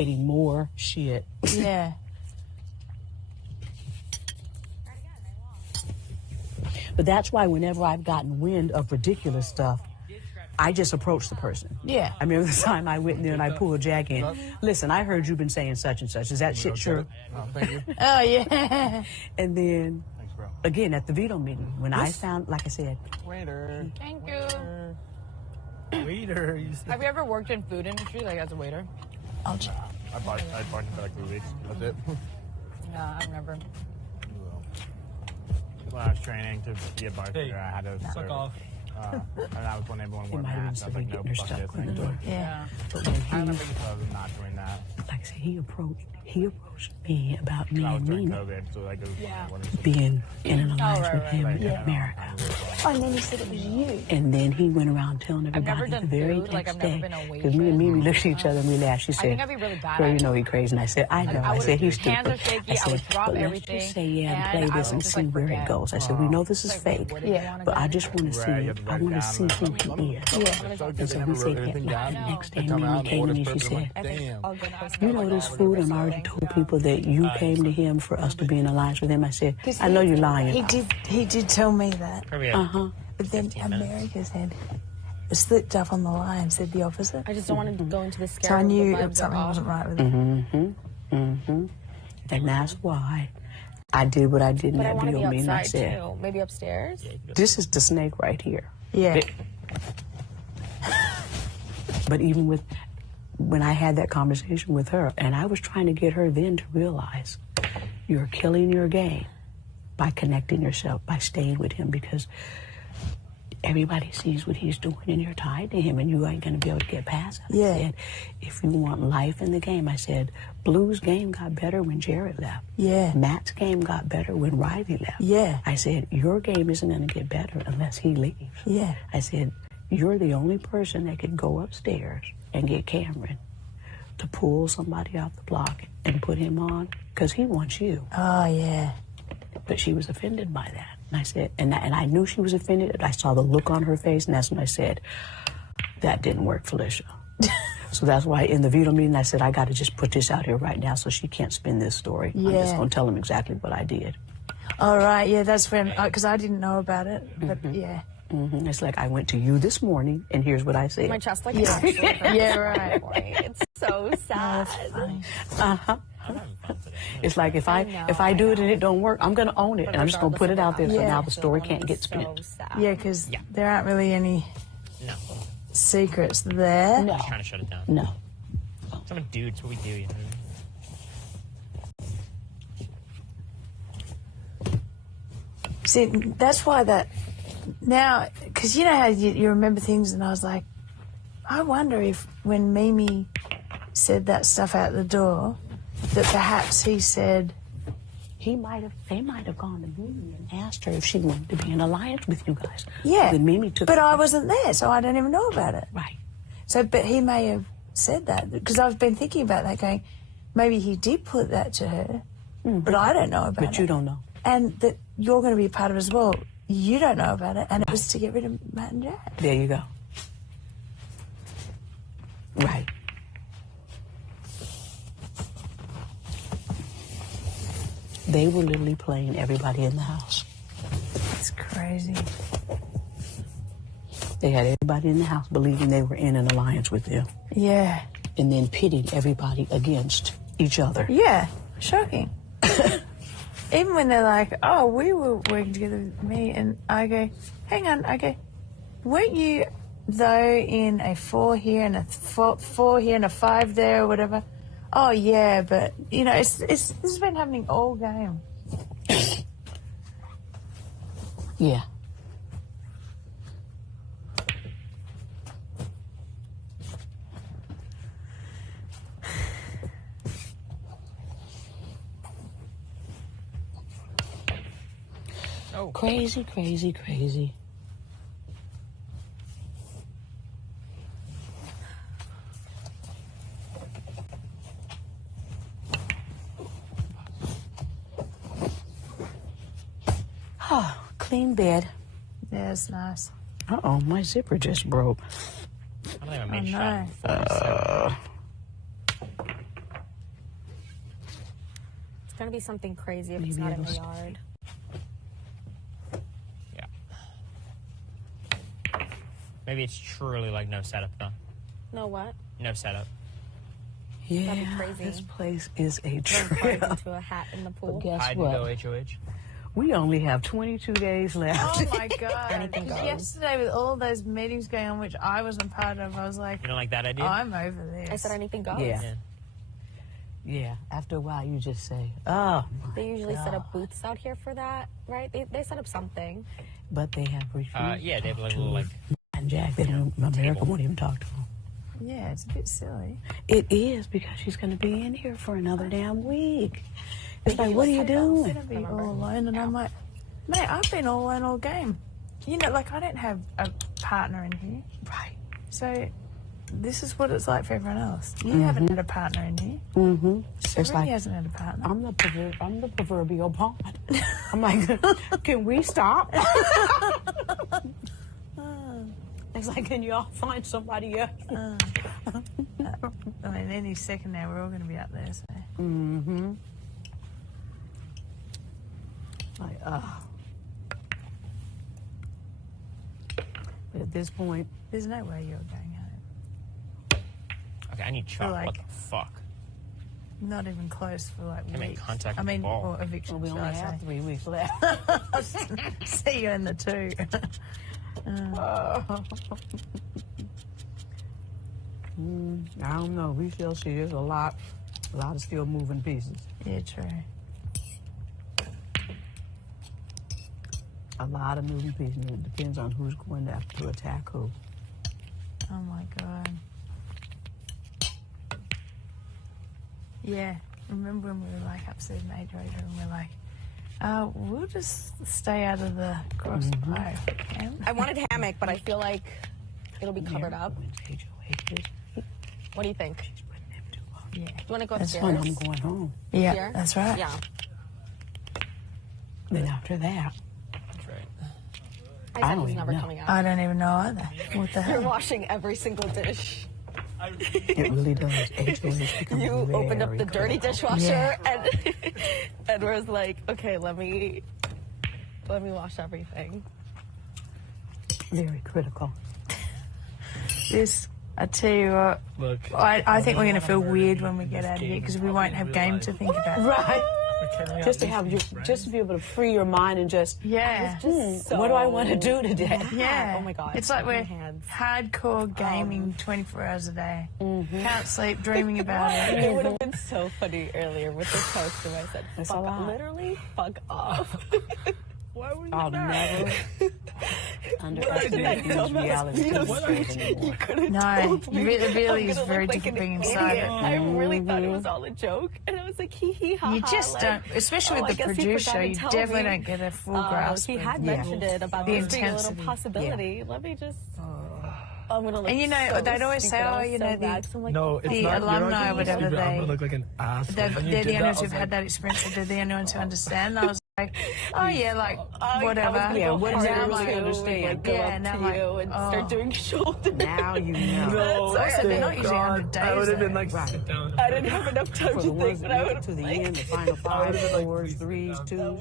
getting more shit. Yeah. But that's why whenever I've gotten wind of ridiculous stuff, I just approach the person. Yeah. I remember the time I went in there and I pulled Jack in. Listen, I heard you've been saying such and such. Is that shit true? Oh, thank you. Oh, yeah. And then, Thanks, bro. again, at the veto meeting, when I found, like I said, Waiter. Thank you. Waiter. Have you ever worked in food industry, like as a waiter? I bartended for like 3 weeks. That's it. No, I've never. When I was training to be a bartender, I had to Suck off. And that was when everyone wore might have been masks. I was like, getting no, her fuck stuff this. on the door. Yeah. But when I remember not doing that. like I said, he approached me about me I was and during Nina COVID, so like it was being in an alliance right, with right, him like, in yeah. America. Oh, and then you said it was you. And then he went around telling I've never everybody the done very food, like, next I've never day. been a Because me and Mimi waitress. looked at each other and we laughed. She I think said, I'd be really bad girl, at you it. know he crazy. And I said, I know. I said, he's Hands stupid. are shaky, I I said, would drop but let's everything, just say yeah and and play I this would and just, see like, where it forget. goes. I said, we know this is Like, fake, where did you Yeah. wanna but go? I just want to see, Right, you have to I write want to it see down. who he is. And so we said that, like, and then Mimi came to me and she said, you know this food, and I already told people that you came to him for us to be in alliance with him. I said, I know you're lying. He did tell me that. Uh-huh. But then America said, slipped up on the lie and said the opposite. I just don't want to go into the scare. So I knew the vibes something are off. wasn't right with it. And that's why I did what I did in But I that want to be video meeting. I outside said, too. Maybe upstairs. this is the snake right here. Yeah. But even with, when I had that conversation with her, and I was trying to get her then to realize you're killing your game by connecting yourself, by staying with him, because everybody sees what he's doing and you're tied to him and you ain't going to be able to get past it. Yeah. I said, if you want life in the game, I said, Blue's game got better when Jared left. Yeah. Matt's game got better when Riley left. Yeah. I said, your game isn't going to get better unless he leaves. Yeah. I said, you're the only person that could go upstairs and get Cameron to pull somebody off the block and put him on because he wants you. Oh, yeah. But she was offended by that. And I said, and I knew she was offended. I saw the look on her face, and that's when I said, that didn't work, Felicia. So that's why in the veto meeting, I said, I got to just put this out here right now so she can't spin this story. I'm just going to tell them exactly what I did. All right, yeah, that's when, because I didn't know about it, but yeah. It's like, I went to you this morning, and here's what I said. My chest like actually hurts. Yeah, right. It's so sad. It's like if I do it and it don't work, I'm going to own it, and I'm just going to put it out there so now the story can't get spin. Yeah, because there aren't really any secrets there. No. Just trying to shut it down. No. Some dudes, what we do, you know. See, that's why that now, because you know how you remember things, and I was like, I wonder if when Mimi said that stuff out the door, that perhaps he said, They might have gone to Mimi and asked her if she wanted to be in alliance with you guys. yeah, Then Mimi took. but I wasn't there, so I don't even know about it. Right. So, but he may have said that, because I've been thinking about that, going, maybe he did put that to her, but I don't know about it. But you don't know. And that you're going to be a part of it as well. You don't know about it, and it was to get rid of Matt and Jack. There you go. Right. They were literally playing everybody in the house. It's crazy. They had everybody in the house believing they were in an alliance with them, Yeah. and then pitting everybody against each other. Yeah. Shocking. Even when they're like, oh, we were working together with me, and I go, hang on, I go, weren't you, though, in a 4 here and a 4 here and a 5 there or whatever? Oh, yeah, but, you know, this has been happening all game. Yeah. Oh. Crazy, crazy, crazy. Oh, clean bed. Yeah, it's nice. Uh-oh, my zipper just broke. I don't think I I made know. shot. gonna be something crazy if it's Maybe not in the it'll yard. Yeah. Maybe it's truly like no setup though. No what? No setup. Yeah, That'd be crazy. this place is a Turn trip. cards into a hat in the pool. But guess Hide and go what? HOH. We only have 22 days left. Oh my god! Anything 'Cause goes. yesterday, with all those meetings going on, which I wasn't part of, I was like, You don't like that idea? I'm over this. I said anything goes. Yeah. Yeah. Yeah, after a while, you just say, oh, my They usually set God. up booths out here for that, right? They set up something. But they have refused. Yeah, they have like a little like. And Jack, they don't, America won't even talk to them. Yeah, it's a bit silly. It is because she's going to be in here for another damn week. It's like, what are you I'm doing? gonna be all alone, and I'm like, mate, I've been all alone all game. You know, like I don't have a partner in here, Right. so this is what it's like for everyone else. You haven't had a partner in here. Mm-hmm. It's Everybody like, hasn't had a partner. I'm the proverbial pawn. I'm like, can we stop? It's like, can y'all find somebody else? I mean, any second now, we're all going to be up there. So. Mm-hmm. Like, But at this point, There's no way you're going home. Okay, I need chalk. like- What the fuck? Not even close for like I made weeks. contact I with the mean, ball. or eviction. we only should I have say. 3 weeks left. See you in the 2. I don't know. We shall see. There's a lot of still moving pieces. Yeah, true. A lot of moving pieces. It depends on who's going to have to attack who. Oh my god. Yeah. Remember when we were like upstairs in Age Rater and we're like, we'll just stay out of the crossfire. I wanted hammock, but I feel like it'll be covered up. What do you think? Yeah. Do you want to go That's upstairs? When I'm going home. Yeah, Here? that's right. Yeah. Then after that, That's right. I I said don't he's even never know. coming out. I don't even know either. What the You're hell? washing every single dish. it really does. HOH becomes You opened up the dirty critical. dishwasher Yeah. and Edward's like, okay, let me wash everything. Very critical. This, I tell you what, Look. I think we're going to feel weird when we get out of here because we won't have game to think about. Right. Just to have just to be able to free your mind and just, Yeah. what do I want to do today? Yeah. Oh my God. It's like My we're hands. hardcore gaming 24 hours a day. Can't sleep, dreaming about it. It would have been so funny earlier with the toast and I said, It's a fuck, lot. literally, fuck off. Why were you I'll mad? never underestimate these reality TV You couldn't No, told me it really I'm is gonna very look like different an being inside idiot. it. I really thought it was all a joke, and I was like, hee hee ha ha. You just like, don't, especially oh, with I the guess he producer, forgot to you tell definitely me. don't get a full grasp. He of had mentioned it about the this being a little intensity. possibility. Let me just. I'm gonna look And you know, so they'd always say, stupid. oh, I'm you so know, mad. So I'm like, No, it's The not. alumni, You're not whatever stupid. I'm they- gonna look like an asshole. They're, When you they're did the that, only I ones who've was had like, that experience, so they're the only ones who understand. I was like, oh yeah, like, whatever. Yeah, what is harder that to really like, understand? go Yeah, up and to I'm like, you and oh. start doing shoulders. Now you know. No, I said they're not usually God, 100 I would have days, been like, Right. sit down. I didn't have enough time For to the ones think, but I that would get have to the like, end, the final five, would've been like, fours, please sit threes, down. twos.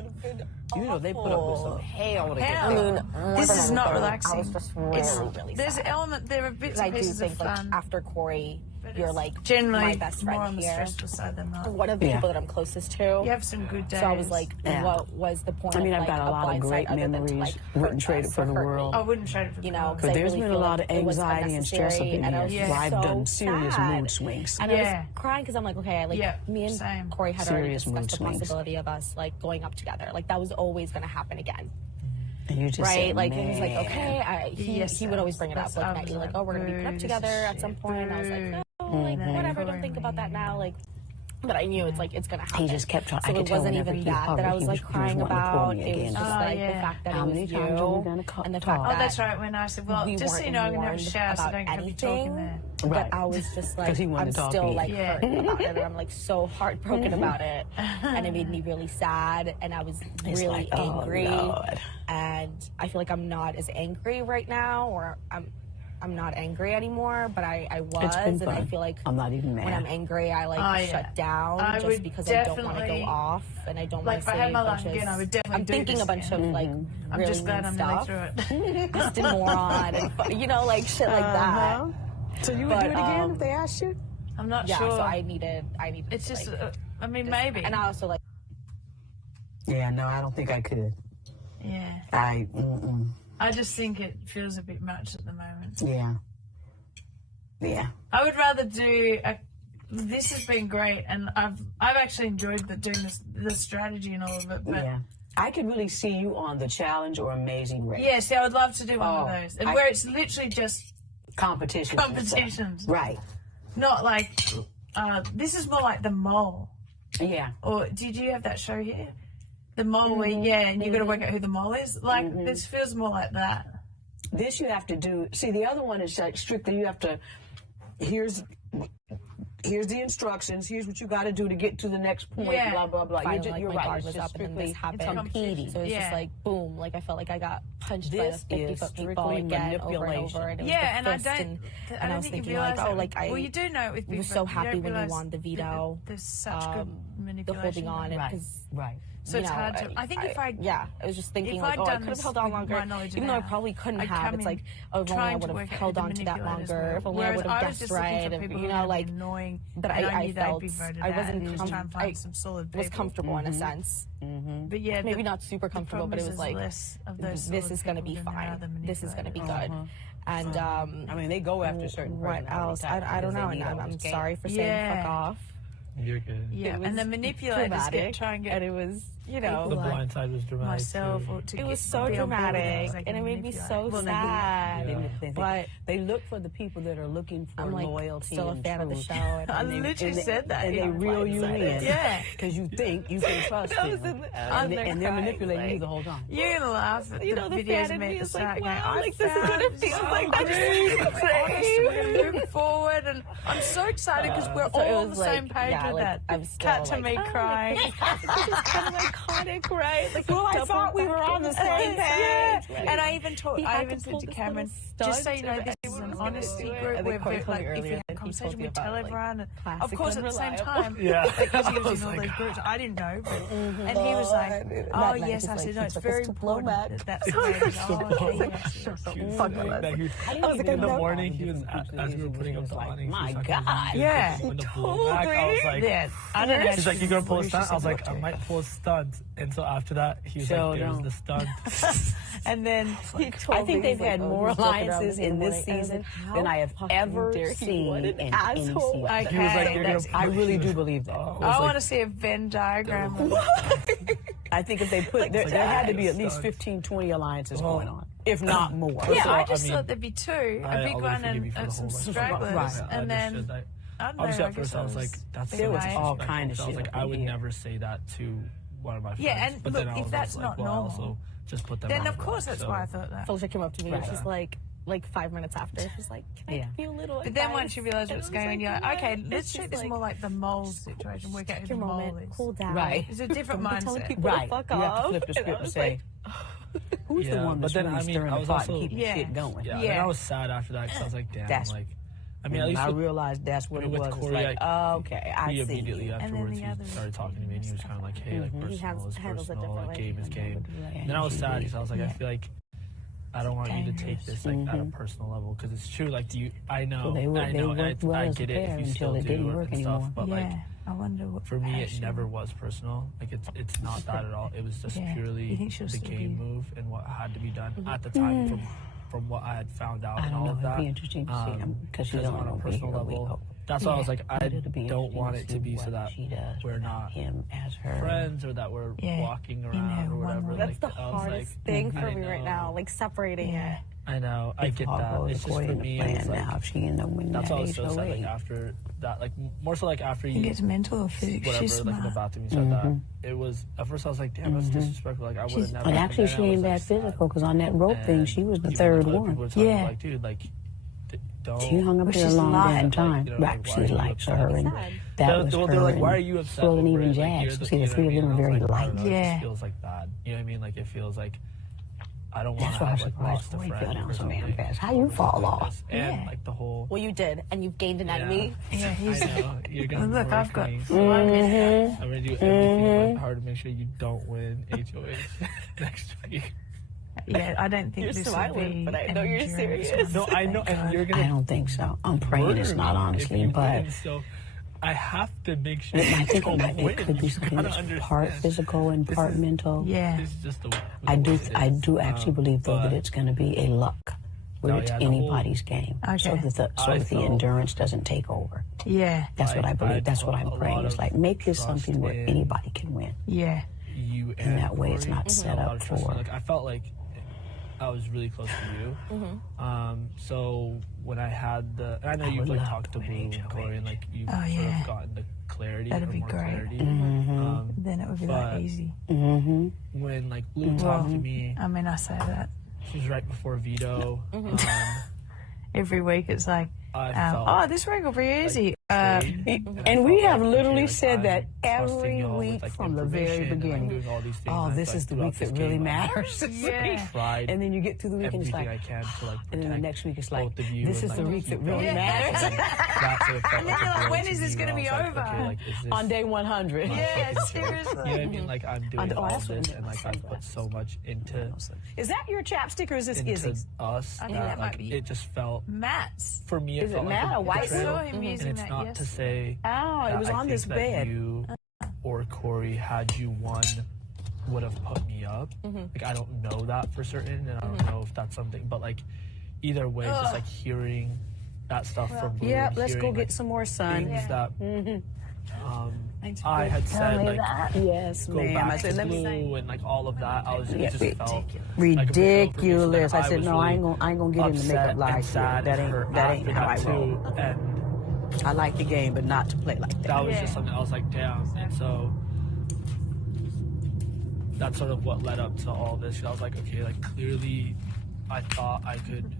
You know, they put up with some hell to get Hell. there. This is not I relaxing. was just really, It's, really there's sad. element, there are bits I and do pieces of think like fun. after Corey, you're like Generally, my best more friend on the here. stressful side than not. One of the Yeah. people that I'm closest to. You have some good days. So I was like, Yeah. what was the point? I mean, of, I've like, got a lot of blind great side other than to, memories. like, Wouldn't hurt trade it us for or the hurt me? world. I wouldn't trade it for You the know, world. because There's been a lot of it was anxiety and stress up unnecessary, in and I here was Yeah. where I've so done serious sad. mood swings. And I Yeah. was crying because I'm like, okay, like Yeah, me and same. Corey had Serious already mood discussed the swings. possibility of us like going up together. Like that was always going to happen again, And you just right? say, Like it was like, "Man." okay, Yes, he would always bring it up. that's Like obvious. Matt, like, oh, we're going to be put up Boo, together this at is some shit. point. And I was like, no, Mm-hmm. like whatever. Corey Don't think about that me. now. Like. But I knew it's like it's gonna happen. He just kept trying. So I could it tell wasn't whenever even he that hovered, I was he like he crying wanting to pull about. me It was again. just Oh, like yeah. the fact that How it was many you times are we gonna and the talk? fact Oh, that that's right. When I said, well, we just so weren't you know, I'm going to have a warned shower, so about don't have you talking anything. there. Right. But I was just like, 'Cause he wanted I'm to talk to still you. like Yeah. hurt about it, and I'm like so heartbroken about it, and it made me really sad, and I was It's really like, oh, angry, Lord. and I feel like I'm not as angry right now, or I'm I'm not angry anymore, but I was, It's been and I fun. feel like I'm not even mad. when I'm angry, I like Oh, yeah. shut down I just would because I don't want to definitely- go off, and I don't Like, want to if I say had my a bunch life of. again, I would definitely I'm do thinking this a bunch again. of like I'm really just glad mean I'm stuff. nearly through it. Just a moron, and like shit like that. So you would But, do it again if they asked you? I'm not Yeah, sure. so I needed. It's just, like, I mean, maybe. and I also like. Yeah, no, I don't think I could. Yeah. I just think it feels a bit much at the moment. Yeah. Yeah. I would rather do this has been great, and I've actually enjoyed doing the strategy and all of it. But Yeah. I could really see you on The Challenge or Amazing Race. yeah, see, I would love to do one of Oh, those, and where it's literally just Competitions. and stuff. competitions, Right. not like this is more like The Mole. Yeah. Or did you have that show here? The Mole, where, and you got to work out who the mole is. Like this feels more like that. This you have to do. See, the other one is like strictly you have to. Here's the instructions. Here's what you got to do to get to the next point. Yeah. Blah blah blah. Finally, You're my right. guard It's was just up, and then strictly this happened. competing. So it was Yeah. just like boom. Like I felt like I got punched by the This 50-foot is paintball strictly again over and manipulation. over. And it was Yeah, and the I fist, don't. and I don't was think you thinking realize. like, oh, like well, you do know it with was Big so Brother. You happy don't when you realise won the veto. There's such good the manipulation. holding on, Right. because Right. So it's hard to. I think if I I was just thinking if like, I'd oh, I done could have this held on with longer, my knowledge even though I now, probably couldn't I'd have. come It's in like, oh, if only I trying to would work have out held who on the to that manipulators longer. were. If only I Whereas would have I was guessed just looking right. for If, people you who know, were like annoying, that and I knew felt they'd be voted I out, wasn't and just try and find some solid people. was comfortable in a sense. But yeah, Maybe not super comfortable, but it was like, less of those this is going to be fine. This is going to be good. And I mean, they go after certain. what else? I don't know. And I'm sorry for saying fuck off. You're good. Yeah, It and the was manipulators try and get and it was, you The know, like blind side was dramatic. myself too. or to it was get- so be on board with dramatic, like and it made me manipulate. so Well, sad. Yeah. But they look for the people that are looking for I'm like loyalty still a and fan of the truth. show. And I they- literally said that. And they yeah. reel you in. Yeah. Because you think you can trust them. And they're manipulating you the whole time. You're gonna laugh at You the know, the videos fan of in me me at the is like, start going, wow, I like, this is what found it feels so like. great. This is Honest, we're gonna move forward, and I'm so excited because we're So it all on the was same like, page yeah, with like, that. I'm still Cut to like, me oh, crying. This is kind of iconic, right? Like, Well, I double thought we were on the back same in Yeah, page. and I even He had to said pull to this Cameron, little just so you know, stunt this to is an everyone was honesty gonna do it. group And where, then Corey like, told me if earlier you have that a he conversation, told we you tell about, like, everyone. And of classic course, at the same unreliable. time, Yeah. because he I was was in all like, those groups, I didn't know. But, Mm-hmm. and he was like, oh, night, yes. he's I like, said, no, he it's took very us to blow important back. that that's the way it is. Oh, okay, yes. Fuck that. He was, I was in the morning, he was as we were putting up the like, awnings. my he was God. talking Yeah. when the blowback, I was like, Yeah, I don't know. she's like, you gonna pull a stunt? I was like, I "Okay." might pull a stunt. And so after that, he was So like, there's no. the stunt. And then I think they've had more alliances in this season than I have ever seen in any season. He was like, Okay. you're gonna I really do believe that. I want to see a Venn diagram. Of I think if they put there had to be at least 15, 20 alliances going on, if not more. Yeah, all, I just I mean, thought there'd be two, a big I'll one forgive you and for the some whole bunch of stragglers, Right. I and then understood that. I don't know. Obviously, I at first guess I was like, that's being There was nice. all disrespectful. kind of So I was shit like, up I in would here. never say that to one of my friends. Yeah, and but look, then I if was that's also not like, well, I normal, also just put them then on of the course block, that's so. why I thought that. Felicia came up to me and Right. she's like 5 minutes after, she's like, can I Yeah. give you a little But then advice? once you realise And what's I was going on, you're like, "What?" okay, And let's she's treat this like, more like the mole situation. Work out who take the your mole moment, is. cool down. Right. It's a different Don't be telling mindset. people Right. to fuck You have off. to flip the And I script and was say, like, who's the Yeah, one but that's then, really I mean, stirring I the was pot also- and keeping Yeah. shit going? Yeah, Yeah. and I was sad after that because I was like, damn, That's- like, I mean, at least I with, realized that's what it with was. It's Corey, like, I- okay, I he see. immediately you. then afterwards the he other started talking to me and he was kind of like, hey, like He personal is handles it personal, like differently. game is game. Yeah, And then I was she sad did. because I was like, I Yeah. feel like I don't want you to take this like at a personal level because it's true. Like, do you? I know, Well, they I know, worked and well I as a get it pair if you until still it do didn't work and stuff, anymore. but Yeah, like. I wonder what. For me, it actually- never was personal. Like it's not that at all. It was just Yeah. purely You think she'll the still game be- move and what had to be done at the time from what I had found out I and don't all know. of It'd that. be interesting to see them because she don't on a want to be personal here. level. That's why I was like, I It'll be don't want it interesting to be see so what that she does we're without not him as her friends or that we're Yeah. walking In around her or whatever. one That's Like, the I was hardest like, thing for I me right know. now, like separating Yeah. it. I know, I get all that. goes It's just for according to me. It was plan like, now. If she end up winning that's that why I was so sad. Like HOA. after that, like more so like after I you think it's mental or physical. whatever, She's like in the smart. bathroom, you said that. It was at first I was like, damn, that's disrespectful. Like I would have never. And actually, then she I ain't was, like, bad sad. physical because on that rope thing, And she was the even, third like, other one. people were telling me, Yeah. like, dude, like, don't. She hung up But there a she's long lying. damn time. Like, you know, Right, like, why she are you likes upset? her, and Sad. that was Well, her. they're like, why are and you upset? Flo and over even it? Like, Jax. you're See, the you know three of what I them mean? are very And I was like, I light. don't know, It Yeah. just feels like bad. You know what I mean? Like it feels like I don't want That's to why I'm have like surprised lost a Corey friend fell down or so damn something. fast. How you fall off? And Yeah. like the whole. Well, you did, and you've gained an enemy. Yeah, he's I know. You're gonna look, work I've got me. one minute. I'm gonna do everything in my power to make sure you don't win HOH next week. Yeah, I don't think You're this will smiling, be but I know an you're endurance serious. one. No, I know, and you're gonna. I don't think so. I'm praying it's not, murder me honestly, if you but win, so I have to make sure I you think don't it win. could be You something gotta that's understand. part physical and part mental. Yeah. This is just the. I way do. it I is. do actually believe though that but- it's going to be a luck, where No, it's yeah, the whole- anybody's game, so Okay. that I the felt- endurance doesn't take over. Yeah, That's what I Like, believe. I That's what put I'm a praying. lot It's of like make this trust something where in anybody can win. yeah. You And that way it's Corey. not set A lot up of trust. for- Like I felt like I was really close to you. So when I had the, and I know I you've would like love talked to to Blue win and Corey, and like you've Oh, sort yeah. of gotten the clarity That'd or be more great. clarity. Then it would be but- like easy. When like Blue talked to me, I mean, I say that this was right before veto. every week. It's like, I felt oh, this week will be easy. And we have literally said that I'm trusting every y'all with, week like, from the very information and, like, beginning. doing all these things, Oh, and I this feel is like the throughout week that this really game, matters. Yeah. tried And then you get through the week and it's everything like, I can to like and then the protect next week it's like, both of you this and, is the like, week that keep really going. matters. That's what it felt now like you're a like, blow when to is this me gonna where be I was like, over? okay, like, is this On day 100. Yeah, fucking seriously. You know what I mean? Like I'm doing Oh, all that's this what and like I've put so much into Is that your chapstick or is this into Izzy's? us think that that might like be- it just felt Matt's. for me. It Is it felt Matt like or a White I betrayal. saw him And using it's that not yesterday. to say Oh, it that was I on think this that bed. you or Corey, had you won, would have put me up. Like I don't know that for certain, and I don't know if that's something. But like either way, just like hearing that stuff from Blue. Yeah, and let's go hearing, get like, some more sun. things that Thanks I had said like Yes, go ma'am. back I said, to let me Blue and like all of that. I was Yeah, it just felt ridiculous. Like I said, no, I ain't gonna get into makeup like and that. sad That and hurt ain't that ain't after how I that, roll. too. And I like the game, but not to play like that. that was just something I was like, damn. And so that's sort of what led up to all this. I was like, okay, like clearly I thought I could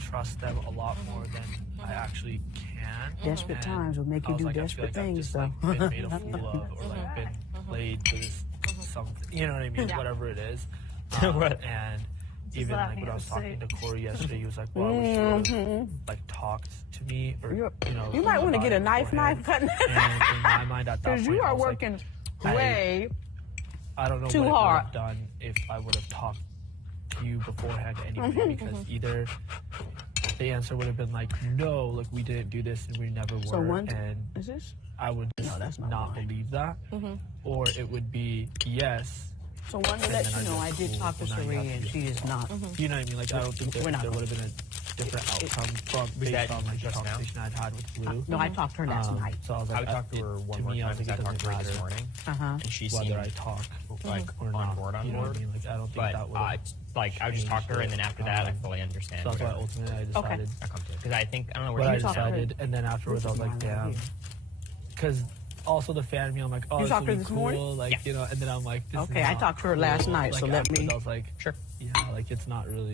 trust them a lot more than I actually can. Desperate And times will make I you was do like, I feel desperate like I've things, just, though. like, been made a fool of or like been played for this something. You know what I mean? Whatever it is. And even like when I was talking to Corey yesterday, he was like, "Well, I wish you would have like talked to me, or you know, You might want to about get a it knife beforehand." cutting. And in my mind, at that Because point, you I are was like, working I- way. I don't know too what it would hard. have done if I would have talked to you beforehand anyway, because either the answer would have been like, no, like we didn't do this and we never were, So one and is this? I would just that's not not mine. believe that, or it would be yes. So one to let then you know, I I just did cool, talk to well, now you Cherie, have to and be she is not. You know what I mean? Like I don't think We're not there going would have been a different outcome from based that on like the just now? conversation I'd had with Blue. No, I talked to her last night. So I was I like, would talk to her one to more me, I time was because like, I it talked to her doesn't this matter morning, and she whether seemed I talk like or on not. board. You know what I mean? Like I don't think But that would. like I would just talk to her, and then after that, I fully understand. So that's why whatever. ultimately I decided. I come to because I think I don't know But where I you talk. decided, and then afterwards I was like, damn. Because also the fan of me, I'm like, oh, You this talked will to her be this cool. morning? Like, you know, and then I'm like, this is Okay, I not talked to her last cool. night, Like, so let afterwards me. I was like, Sure. yeah, like it's not really,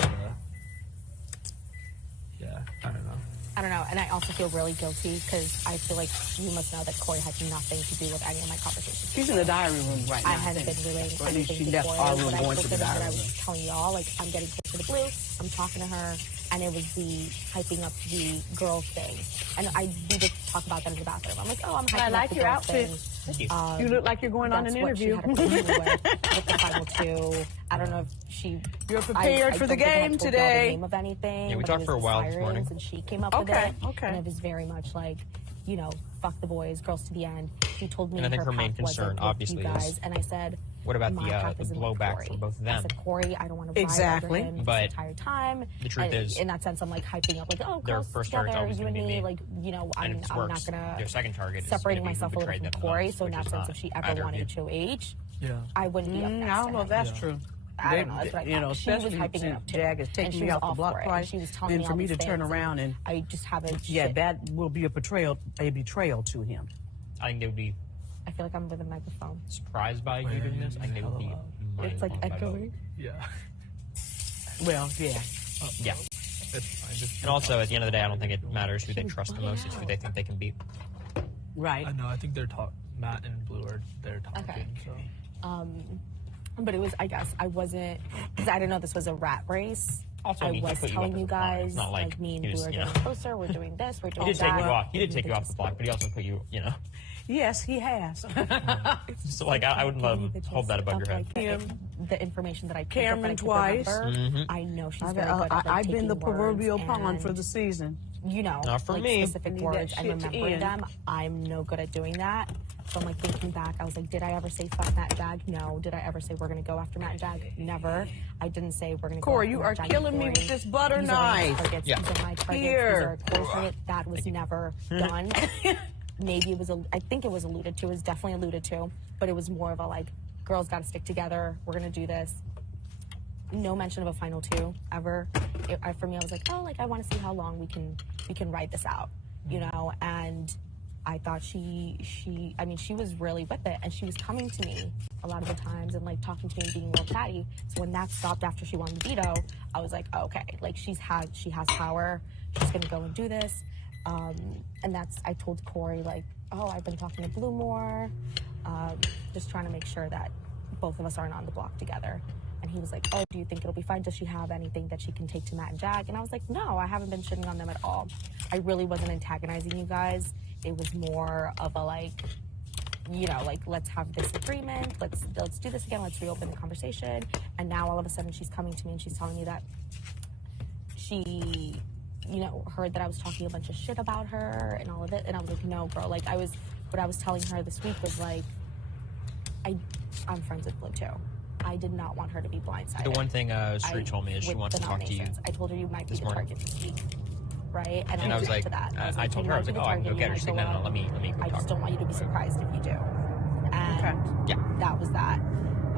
yeah, I don't know. I don't know, and I also feel really guilty because I feel like you must know that Corey had nothing to do with any of my conversations. She's in the diary room right now. I hadn't been relaying Or at least anything she to left Corey. our room What I going told to the him is that diary I room. was telling y'all, like, I'm getting closer to Blue. I'm talking to her, and it was the hyping up the girl thing. And we did talk about that in the bathroom. I'm like, oh, I'm hyping I up like the your girl outfit. thing. You look like you're going on That's an what she interview. had a problem with the 502. I don't know if she. You're prepared for the don't think I game told y'all today. The name of anything. Yeah, we but talked it for a was while the this sirens, morning. and she came up with Okay, it. okay. And it was very much like, you know, fuck the boys, girls to the end. She told me And I think her main path wasn't concern, with obviously, you is guys, and I said, what about my the path isn't with blowback Corey. from both of I them? said, Corey, I don't want to Exactly. ride over him But this entire time. the truth And is, in that sense, I'm like hyping up, like, oh, their girls first together, target's always you gonna and be me, me. like, you know, And I'm if this not works, gonna their second target is separating gonna be who myself a little betrayed from them the Corey. most, So in which that is sense, not if she ever either of wanted you. HOH, Yeah. I wouldn't be up next I don't to know if him. that's Yeah. true. I don't know. That's what I You know, thought. She was especially hyping it since up too. Jag is And taking she me was off the all block for it. And price. she was telling Then me for all me these to turn things, around and I just haven't. yeah, shit. that will be a betrayal to him. I think they would be I feel like I'm with a microphone. surprised by you doing this. I think they would be. It's like mind blown by both. echoing. Yeah. Well, yeah. Yeah. It's fine. Just, And also, at the end of the day, I don't think it matters who they trust the most. It's who they think they can beat. Right. I know. I think they're Matt and Blue are they're talking. Okay. So But it was, I guess, I wasn't, because I didn't know this was a rat race. Also, I I mean, was telling you guys, not like me and he Blue was, are you getting know. closer, we're doing this, we're He doing did take that. you off. He did take you off the block, but he also put you, you know. Yes, he has. So like, I wouldn't let him hold that above your head. The information that I picked up Cameron that I could twice. remember, I know she's very good at like, I've been the taking proverbial words pawn for and, the season. you know, Not for like me. specific Need words that and shit to remembering end. them. I'm no good at doing that. So I'm like thinking back, I was like, did I ever say fuck Matt and Jag? No. Did I ever say we're gonna go after Matt and Jag? Never. I didn't say we're gonna Corey, go you after are Matt, Jag, killing and me Corey. with this butter These are my knife. targets. Yeah. These are my targets. Here. These are Corey's target. That was never done. Maybe it was, I think it was alluded to. It was definitely alluded to, but it was more of a like, girls got to stick together. We're gonna do this. No mention of a final two ever. For me, I was like, oh, like I want to see how long we can ride this out, you know. And I thought she was really with it, and she was coming to me a lot of the times and like talking to me and being real chatty. So when that stopped after she won the veto, I was like, oh, okay, like she has power. She's gonna go and do this. And I told Corey, like, oh, I've been talking to Blue more, just trying to make sure that both of us aren't on the block together. And he was like, oh, do you think it'll be fine? Does she have anything that she can take to Matt and Jag? And I was like, no, I haven't been shitting on them at all. I really wasn't antagonizing you guys. It was more of a like, you know, like, let's have this agreement. Let's do this again. Let's reopen the conversation. And now all of a sudden she's coming to me and she's telling me that she, you know, heard that I was talking a bunch of shit about her and all of it. And I was like, no, girl. Like, what I was telling her this week was like, I'm friends with Blue too. I did not want her to be blindsided. The one thing Sri told me is she with wants the to talk to you. nominations. I told her you might be this the morning. target this week, right? And I was like, to that. I told her, I was like, oh, I can go get her. She's like, no, let me go I talk just to don't her. want you to be surprised if you do. And Yeah. that was that.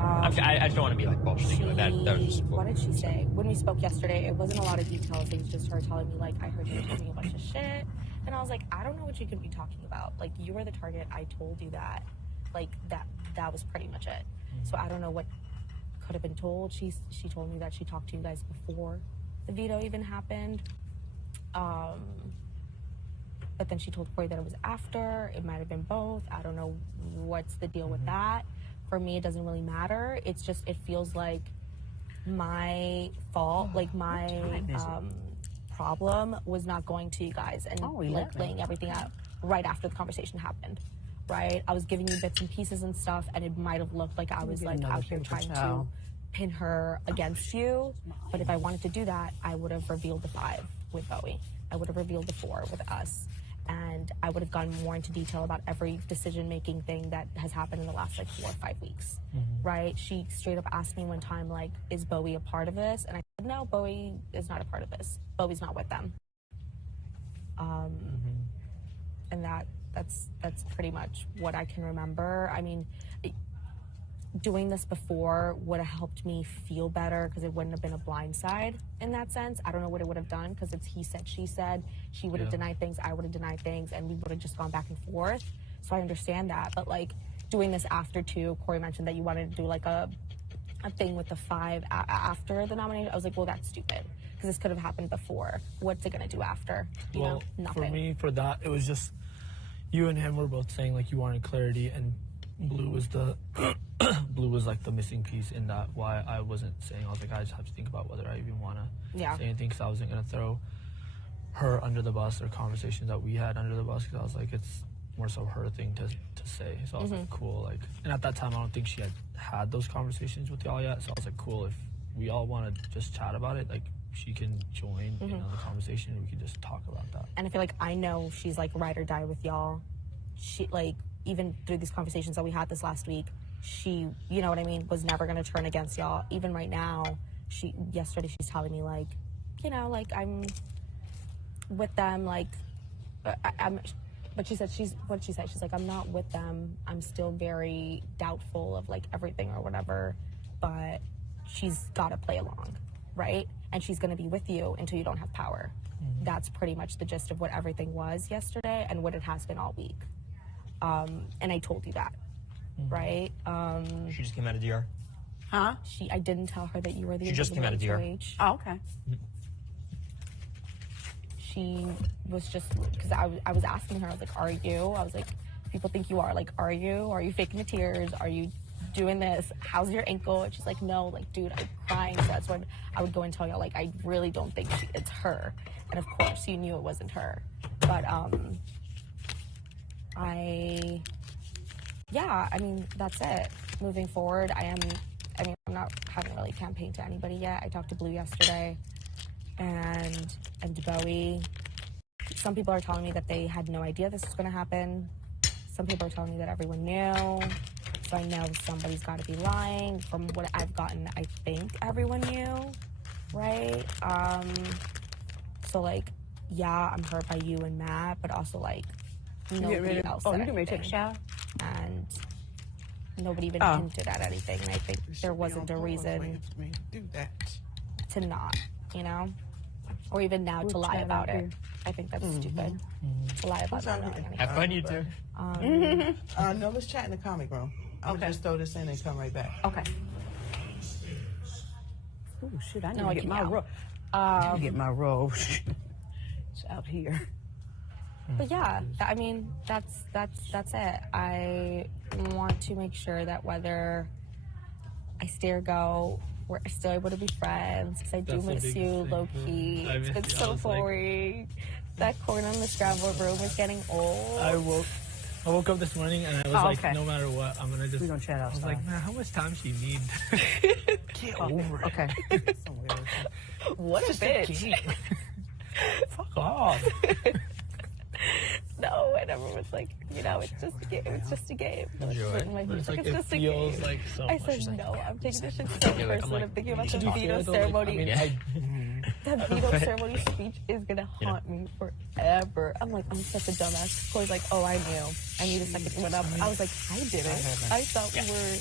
I just don't want to be like bullshitting you. That was just What did she say? When we spoke yesterday, it wasn't a lot of details. It was just her telling me, like, I heard you were talking a bunch of shit. And I was like, I don't know what you could be talking about. Like, you were the target. I told you that. Like, that was pretty much it. So I don't know what could have been told. She told me that she talked to you guys before the veto even happened. But then she told Corey that it was after. It might have been both. I don't know what's the deal with that. For me, it doesn't really matter. It's just, it feels like my fault, like my problem was not going to you guys and like laying everything out right after the conversation happened, right? I was giving you bits and pieces and stuff, and it might have looked like I was like out here trying to pin her against you. But if I wanted to do that, I would have revealed the 5 with Bowie. I would have revealed the 4 with us. And I would have gone more into detail about every decision-making thing that has happened in the last, like, 4 or 5 weeks, right? She straight up asked me one time, like, is Bowie a part of this? And I said, no, Bowie is not a part of this. Bowie's not with them. And that's pretty much what I can remember. I mean, doing this before would have helped me feel better because it wouldn't have been a blindside in that sense. I don't know what it would have done because it's he said, she said. She would have denied things, I would have denied things, and we would have just gone back and forth. So I understand that. But like doing this after too, Corey mentioned that you wanted to do like a thing with the 5 after the nomination. I was like, well, that's stupid because this could have happened before. What's it going to do after? You know, nothing. For me, for that, it was just you and him were both saying like you wanted clarity, and Blue was like the missing piece in that. Why I wasn't saying, I was like, I just have to think about whether I even want to say anything because I wasn't going to throw her under the bus or conversations that we had under the bus because I was like, it's more so her thing to say. So I was like, cool. Like, and at that time, I don't think she had those conversations with y'all yet. So I was like, cool. If we all want to just chat about it, like she can join in on the conversation and we can just talk about that. And I feel like I know she's like ride or die with y'all. She like, even through these conversations that we had this last week, she, you know what I mean, was never going to turn against y'all. Even right now, yesterday she's telling me like, you know, like I'm with them, like, but she said what did she say? She's like, I'm not with them. I'm still very doubtful of like everything or whatever, but she's got to play along, right? And she's going to be with you until you don't have power. That's pretty much the gist of what everything was yesterday and what it has been all week. And I told you that, right? She just came out of DR. Huh? I didn't tell her that you were the. She just came out of DR. Oh, okay. She was just because I was asking her. I was like, "Are you?" I was like, "People think you are. Like, are you? Are you faking the tears? Are you doing this. How's your ankle? And she's like, no, like, dude, I'm crying. So that's when I would go and tell y'all, like, I really don't think it's her. And of course, you knew it wasn't her. But, I mean, that's it. Moving forward, I'm haven't really campaigned to anybody yet. I talked to Blue yesterday and Bowie. Some people are telling me that they had no idea this was going to happen. Some people are telling me that everyone knew. So I know somebody's got to be lying. From what I've gotten, I think everyone knew, right? So, like, yeah, I'm hurt by you and Matt, but also, like, nobody else said you can take a shower? And nobody even hinted at anything. And I think there wasn't a reason to not, you know? Or even now to lie about it. I think that's stupid. To lie about not knowing anything. Have fun, you two. No, let's chat in the comic room. I'm gonna just throw this in and come right back. Okay. Oh, shit, I need No, to get my robe. Get my robe. It's out here. But yeah, I mean, that's it. I want to make sure that whether I stay or go, we're still able to be friends. Because I do miss you, low key. It's been so boring. That corner in the scramble room is getting old. I woke up this morning and I was like, no matter what, I'm gonna just. We're gonna chat outside. I was like, man, how much time she need? Get over it. Okay. What a bitch. Fuck off. No, and everyone's like, you know, it's just a game. It's just a game. Enjoy. It's Like, it's it just a feels game. like so I much. said, no, I'm taking this shit so Yeah, like, I'm personal. like, I'm thinking about the Did you veto feel it, though? ceremony. Like, That veto ceremony speech is gonna haunt me forever. I'm like, I'm such a dumbass. Corey's like, oh, I knew. I knew the second it went up. I was like, I didn't. I thought we were.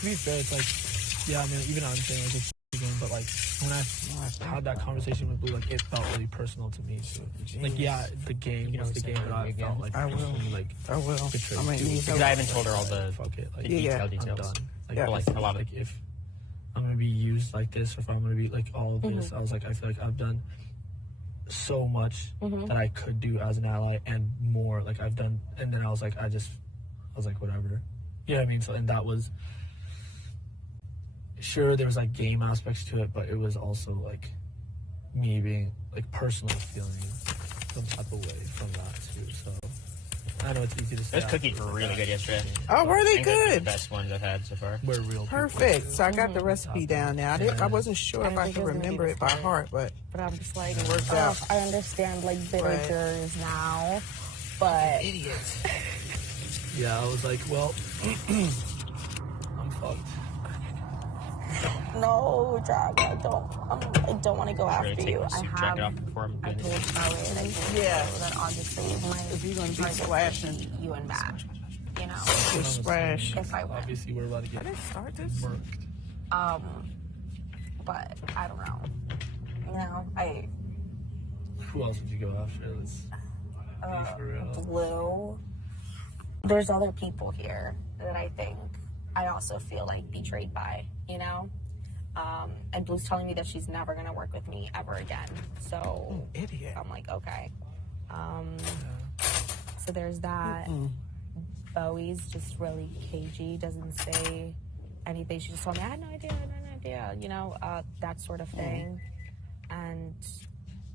To be fair, it's like, yeah, I mean, even I'm saying like it's a game, but like when I had that conversation with Blue, like it felt really personal to me. So, like, yeah, the game was the game, but I felt like I will. like I will. betrayed. I mean, Because I haven't told her all the Fuck it, like details. I'm done. Like, Yeah. but, like a lot of like if I'm gonna be used like this, or if I'm gonna be like all of this, I was like, I feel like I've done so much that I could do as an ally and more. Like I've done, and then I was like, whatever. You know what I mean? So, and that was. Sure, there was like game aspects to it, but it was also like me being like personally feeling some type of way from that too. So I know it's easy to say. Those cookies were really good yesterday. Oh, were I they think those are the good? best ones I've had so far. We're real Perfect. So I got the recipe down now. I wasn't sure if I could remember it by heart, but But I'm just like, worked out. I understand like bitter Right. jurors now, but idiots. Yeah, I was like, well, I'm fucked. no, Jack, I don't want to go Really after take you. this, I check have. it off before I'm I good. told Charlie and I told Yeah. you that obviously If you're gonna be target splashing, would be you and Matt, you know, just splash. if I win. Obviously, we're about to get Start this. murked. But I don't know. You know, Who else would you go after? Let's be for real. Blue. There's other people here that I think I also feel like betrayed by, you know? And Blue's telling me that she's never gonna work with me ever again. So Idiot. I'm like, okay. So there's that. Bowie's just really cagey, doesn't say anything. She just told me, I had no idea, you know, that sort of thing. And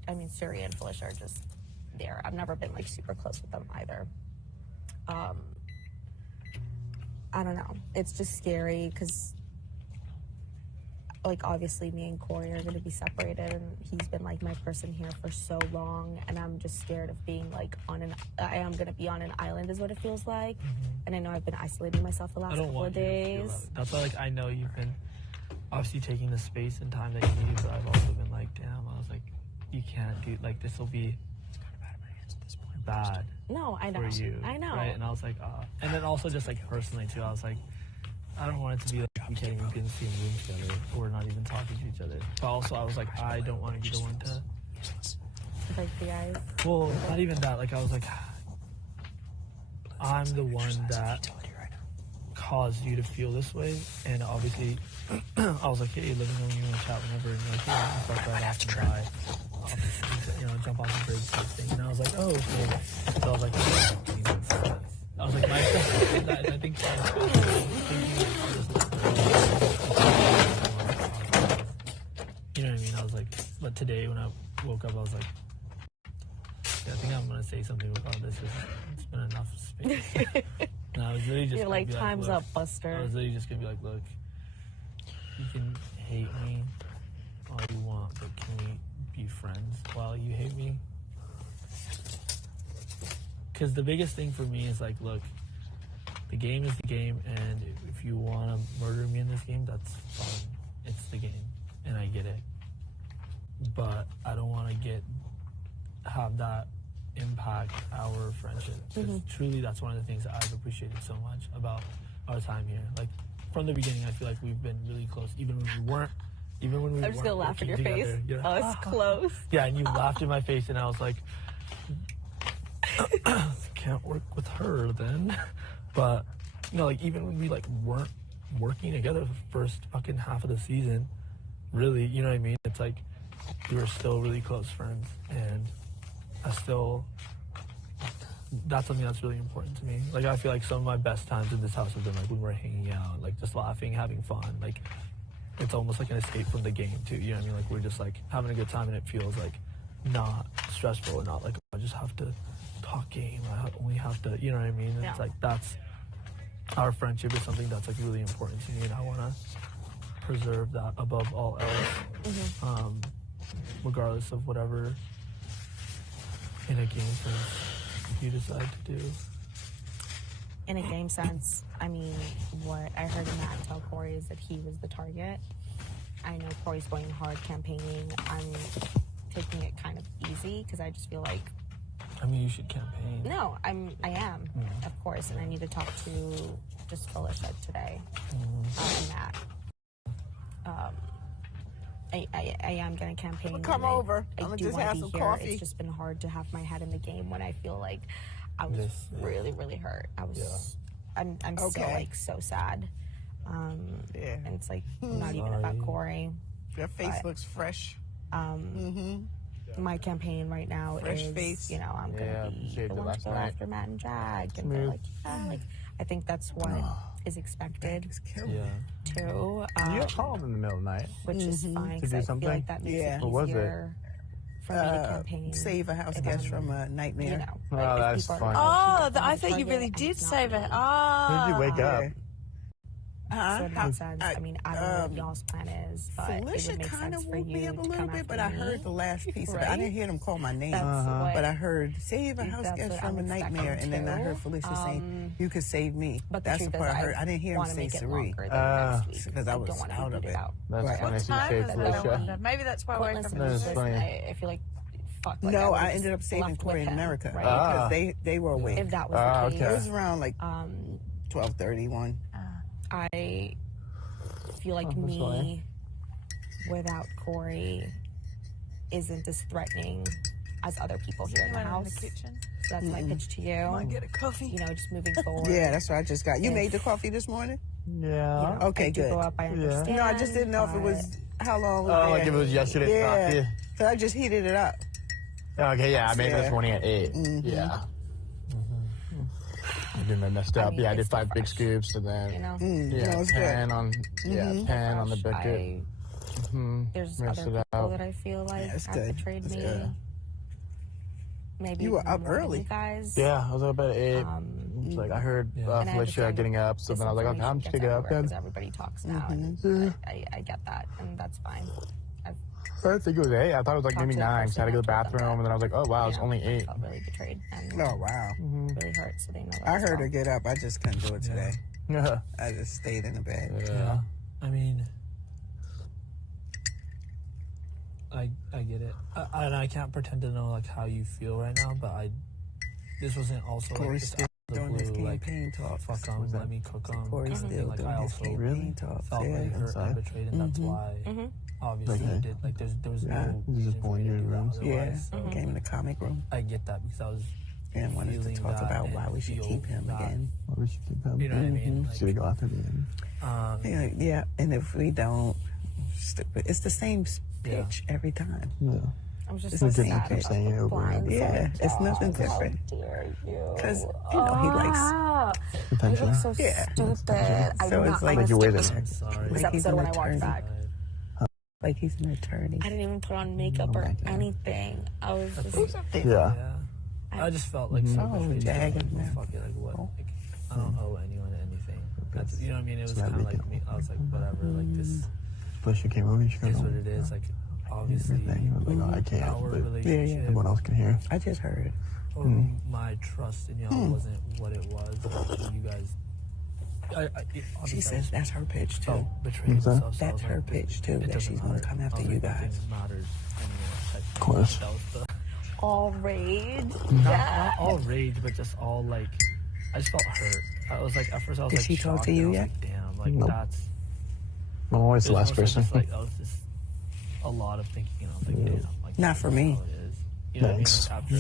I mean, Suri and Felicia are just there. I've never been like super close with them either. I don't know. It's just scary because, like, obviously me and Corey are going to be separated, and he's been like my person here for so long, and I'm just scared of being like I am going to be on an island is what it feels like. And I know I've been isolating myself the last I don't couple want of you to feel days. that. That's why, like, I know you've been obviously taking the space and time that you need, but I've also been like, damn, I was like, you can't do, like, this will be bad No, I know. for you. I know. Right? And I was like, and then also just like personally too, I was like, I don't want it to be like we can't even be in the same room together, or we're not even talking to each other. But also I was like, I don't want to be the one to, Like the eyes. well, not even that, like I was like, I'm the one that caused you to feel this way, and obviously I was like, hey, let me know when you want to chat whenever, and you're like, yeah, I can fuck right off and die. You know, jump off the bridge type thing. And I was like, oh, okay. So I was like, I was like, my and I think today when I woke up, I was like, yeah, I think I'm gonna say something about this. It's been enough space. And I was really just You're like, time's look, up, Buster. I was really just gonna be like, look, you can hate me all you want, but can we be friends while you hate me? Because the biggest thing for me is like, look, the game is the game, and if you want to murder me in this game, that's fine. It's the game, and I get it. But I don't want to have that impact our friendship. Because truly, that's one of the things that I've appreciated so much about our time here. Like, from the beginning, I feel like we've been really close, even when we weren't. I'm just gonna laugh in your together. face. You're Oh, it's close. Yeah, and you laughed in my face, and I was like, can't work with her then. But, you know, like, even when we, like, weren't working together the first fucking half of the season, really, you know what I mean? It's like, we were still really close friends, and that's something that's really important to me. Like, I feel like some of my best times in this house have been, like, when we're hanging out, like, just laughing, having fun. Like, it's almost like an escape from the game, too, you know what I mean? Like, we're just, like, having a good time, and it feels, like, not stressful, and not like, I just have to talk game, I only have to, you know what I mean? And it's like, our friendship is something that's, like, really important to me, and I want to preserve that above all else, regardless of whatever in a game sense you decide to do. In a game sense, I mean, what I heard Matt tell Corey is that he was the target. I know Corey's going hard campaigning. I'm taking it kind of easy because I just feel like, I mean, you should campaign. no, I am, of course, and I need to talk to just Felicia today and Matt. I am going to campaign. Come over. I I'm gonna do just want have to some be here. coffee. It's just been hard to have my head in the game when I feel like I was really, really hurt. I was, I'm still like so sad. And it's like not even about Corey. Your face looks fresh. My campaign right now Fresh is, face. you know, I'm gonna be the one to go after Matt and Jag, and they're like, like, I think that's what is expected too. You got called in the middle of the night. Which is fine. To do I something? feel like that makes it What was it? easier for me to campaign. Save a house guest from a nightmare. You know, Oh, like, if that's people are funny. like, Oh, she's I thought you target really and did it's not save me. it. When did you wake up? So in that sense, I mean, I don't know what y'all's plan is, but it Felicia would make kind sense of for woke me you up a to little come bit, but I after heard me. the last piece of it. I Right? didn't hear them call my name, That's what but I heard save a house that's guest what from a I'm nightmare, expecting and then I too. heard Felicia saying, "You could save me." But the That's the truth part is, I heard. I didn't hear him wanna say make it Sari. longer than next week. Because I don't was want to out beat of it it. out. That's Right. funny. What She time saved was it? I Felicia. wonder. Maybe that's why I woke Pointless up. to That is listen. funny. I feel like, fuck. Like No, I I ended up saving left Corey with in him, America right? because they were awake. If that was the case, It was around like 12:31. I feel like me without Corey isn't as threatening as other people here in the house. In the kitchen. So that's my pitch to you. I get a coffee. You know, just moving forward. Yeah, that's what I just got. You made the coffee this morning? Yeah. Okay, I do good. go up, I understand. No, I just didn't know if it was how long was Oh, there. like if it was yesterday's Yeah. coffee. So I just heated it up. Okay, yeah, I made it Yeah. this morning at 8. Yeah. I didn't I messed up. mean, Yeah, I it's did 5 still big fresh. scoops and then You know? yeah, No, it's good. 10 on ten on the Fresh. bucket. There's Messed other it people out. that I feel like it's have good. betrayed It's me. good. Maybe You were even up more than early. you guys. Yeah, I was up at 8. It's like I heard And I Felicia understand getting up, so then I was like, okay, I'm just gonna get up then. because everybody talks now, and I get that, and that's fine. I think it was 8. I thought it was like Talked maybe to that 9. So I had to go to the person, bathroom, and then I was like, oh wow, it's only 8. I felt really betrayed and Oh, wow. really hurt, so they know that I as heard her well. get up. I just couldn't do it today. Yeah. I just stayed in the bed. Yeah. I mean, I get it. And I can't pretend to know, like, how you feel right now, but this wasn't also, like, Corey's just still out of the doing his blue, like, campaign talk. fuck them, let me cook them. Corey's still like, doing I his also campaign talks. felt really hurt Inside? and betrayed, and that's why, obviously, I did. Like, there was no You just reason for me point to your do that rooms. Yeah, otherwise, so came in the comic room I get that because I was and wanted to feeling talk that about why and we should feel keep him that. again. Well, we should keep him. You know what I mean? Should we go after the end? Yeah, and if we don't, stupid. It's the same pitch every time. Yeah. I was just It's so the sad same about pitch. the Saying it over blind and over. Yeah, it's nothing different. How dare you? Because, you know, he likes... You Attention. look so Yeah. stupid. So it's like Like you're it waiting. I'm sorry. this Like he's episode when an I walked attorney. back. like he's an attorney. I didn't even put on makeup or anything. I was just... Yeah. I just felt like so betrayed. Jag. Like, fuck it, like what? Like, I don't owe anyone anything. That's, you know what I mean? It was kind of like me. I was like, whatever. Like this Plus, you came over. You is what it is. Like obviously, like, no, I can't. our But relationship. everyone else can hear. I just heard. Or my trust in y'all wasn't what it was. Like, you guys. She says that's her pitch too. felt betrayed. So I was That's her like, pitch too. it That doesn't she's gonna matter. come I after was you like, guys. nothing matters anymore. Of course. That was the, all rage. not all rage, but just all like, I just felt hurt. I was like, at first I was Did like, she talk shocked, to and you I was yet? like, damn, like Nope. that's. I'm always the it was last mostly person. Just, like, I was just a lot of thinking, and I was like, damn, like Not for me. how it is. You know what I mean? Thanks. Like, after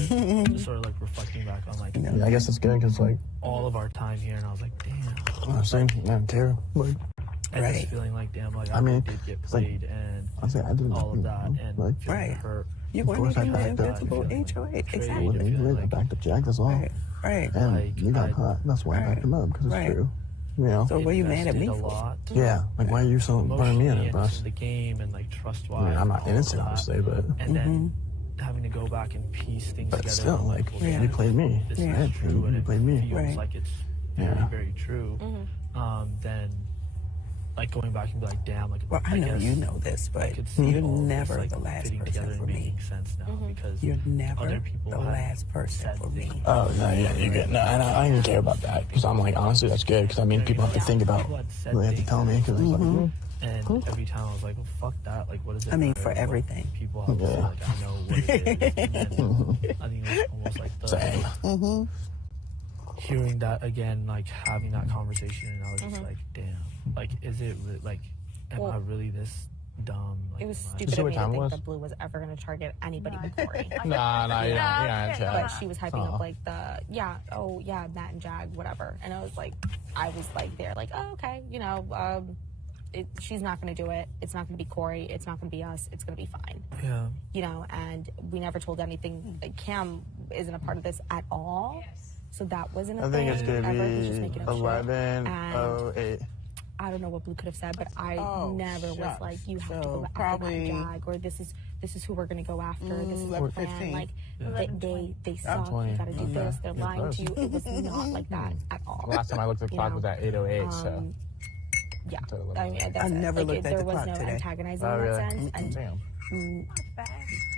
just sort of like reflecting back on like Yeah, I guess it's good because like all of our time here, and I was like, damn. honestly, I'm terrible. Like And Right. just feeling like, damn, like I, I mean, did get it's like- played, and honestly, I didn't all of that, and like feeling Right. hurt. You Of weren't course I even the backed up. invisible Feeling HOH. betrayed. Exactly. when they feeling really like- backed up Jack, that's all. Right. Right. And Like, you got I- caught. That's why I backed him up because it's Right. true. You know. So were you mad at me invested a for? lot. Yeah. Like why are you so burning me in Emotionally it, boss? into the game and like trust I wise. mean, I'm not innocent, obviously, but And then having to go back and piece things but together. still, and, like well, you played me. This Yeah. is true, and You it played me. feels Right. like it's very, Yeah. very true. Then, like going back and be like, damn, like Well, I know guess you know this, I but could see you're all of never this, like, the last fitting together person and for me. making sense now because You're never other people the had last person said for me. Oh no, yeah, you get no, and I didn't care about that because I'm like, honestly, that's good because I mean, people have to think about People had said what they have to things tell me because it's like, And every time I was like, well, fuck that. Like, what is it? I mean, matter for what everything. People have to say, like, I know what it is. And then I think it was almost like the same. hearing that again, like having that conversation, and I was just like, damn. Like, is it like, am I really this dumb? Like, It was am I- stupid see of what me to time it think was? that Blue was ever going to target anybody but Corey. Nah, yeah, But she was hyping up like Matt and Jag, whatever. And I was like there, like, oh, okay, you know, she's not going to do it. It's not going to be Corey. It's not going to be us. It's going to be fine. Yeah. You know, and we never told anything. Like, Cam isn't a part of this at all. So that wasn't a I thing. think it's gonna ever. He's just be making up shit. 11:08. I don't know what Blue could have said, but I never was shucks. like, you have to So go after probably- that Jag, or this is who we're gonna go after. This is the 11:15. plan. Like they suck. 20. You gotta do this. They're lying to you. It was not like that at all. Last time I looked at the You clock know, was at 8:08, so. Yeah, Until I mean, that's I it. never Like, looked at there the was clock no today. antagonizing Oh, in that really? sense, and Damn.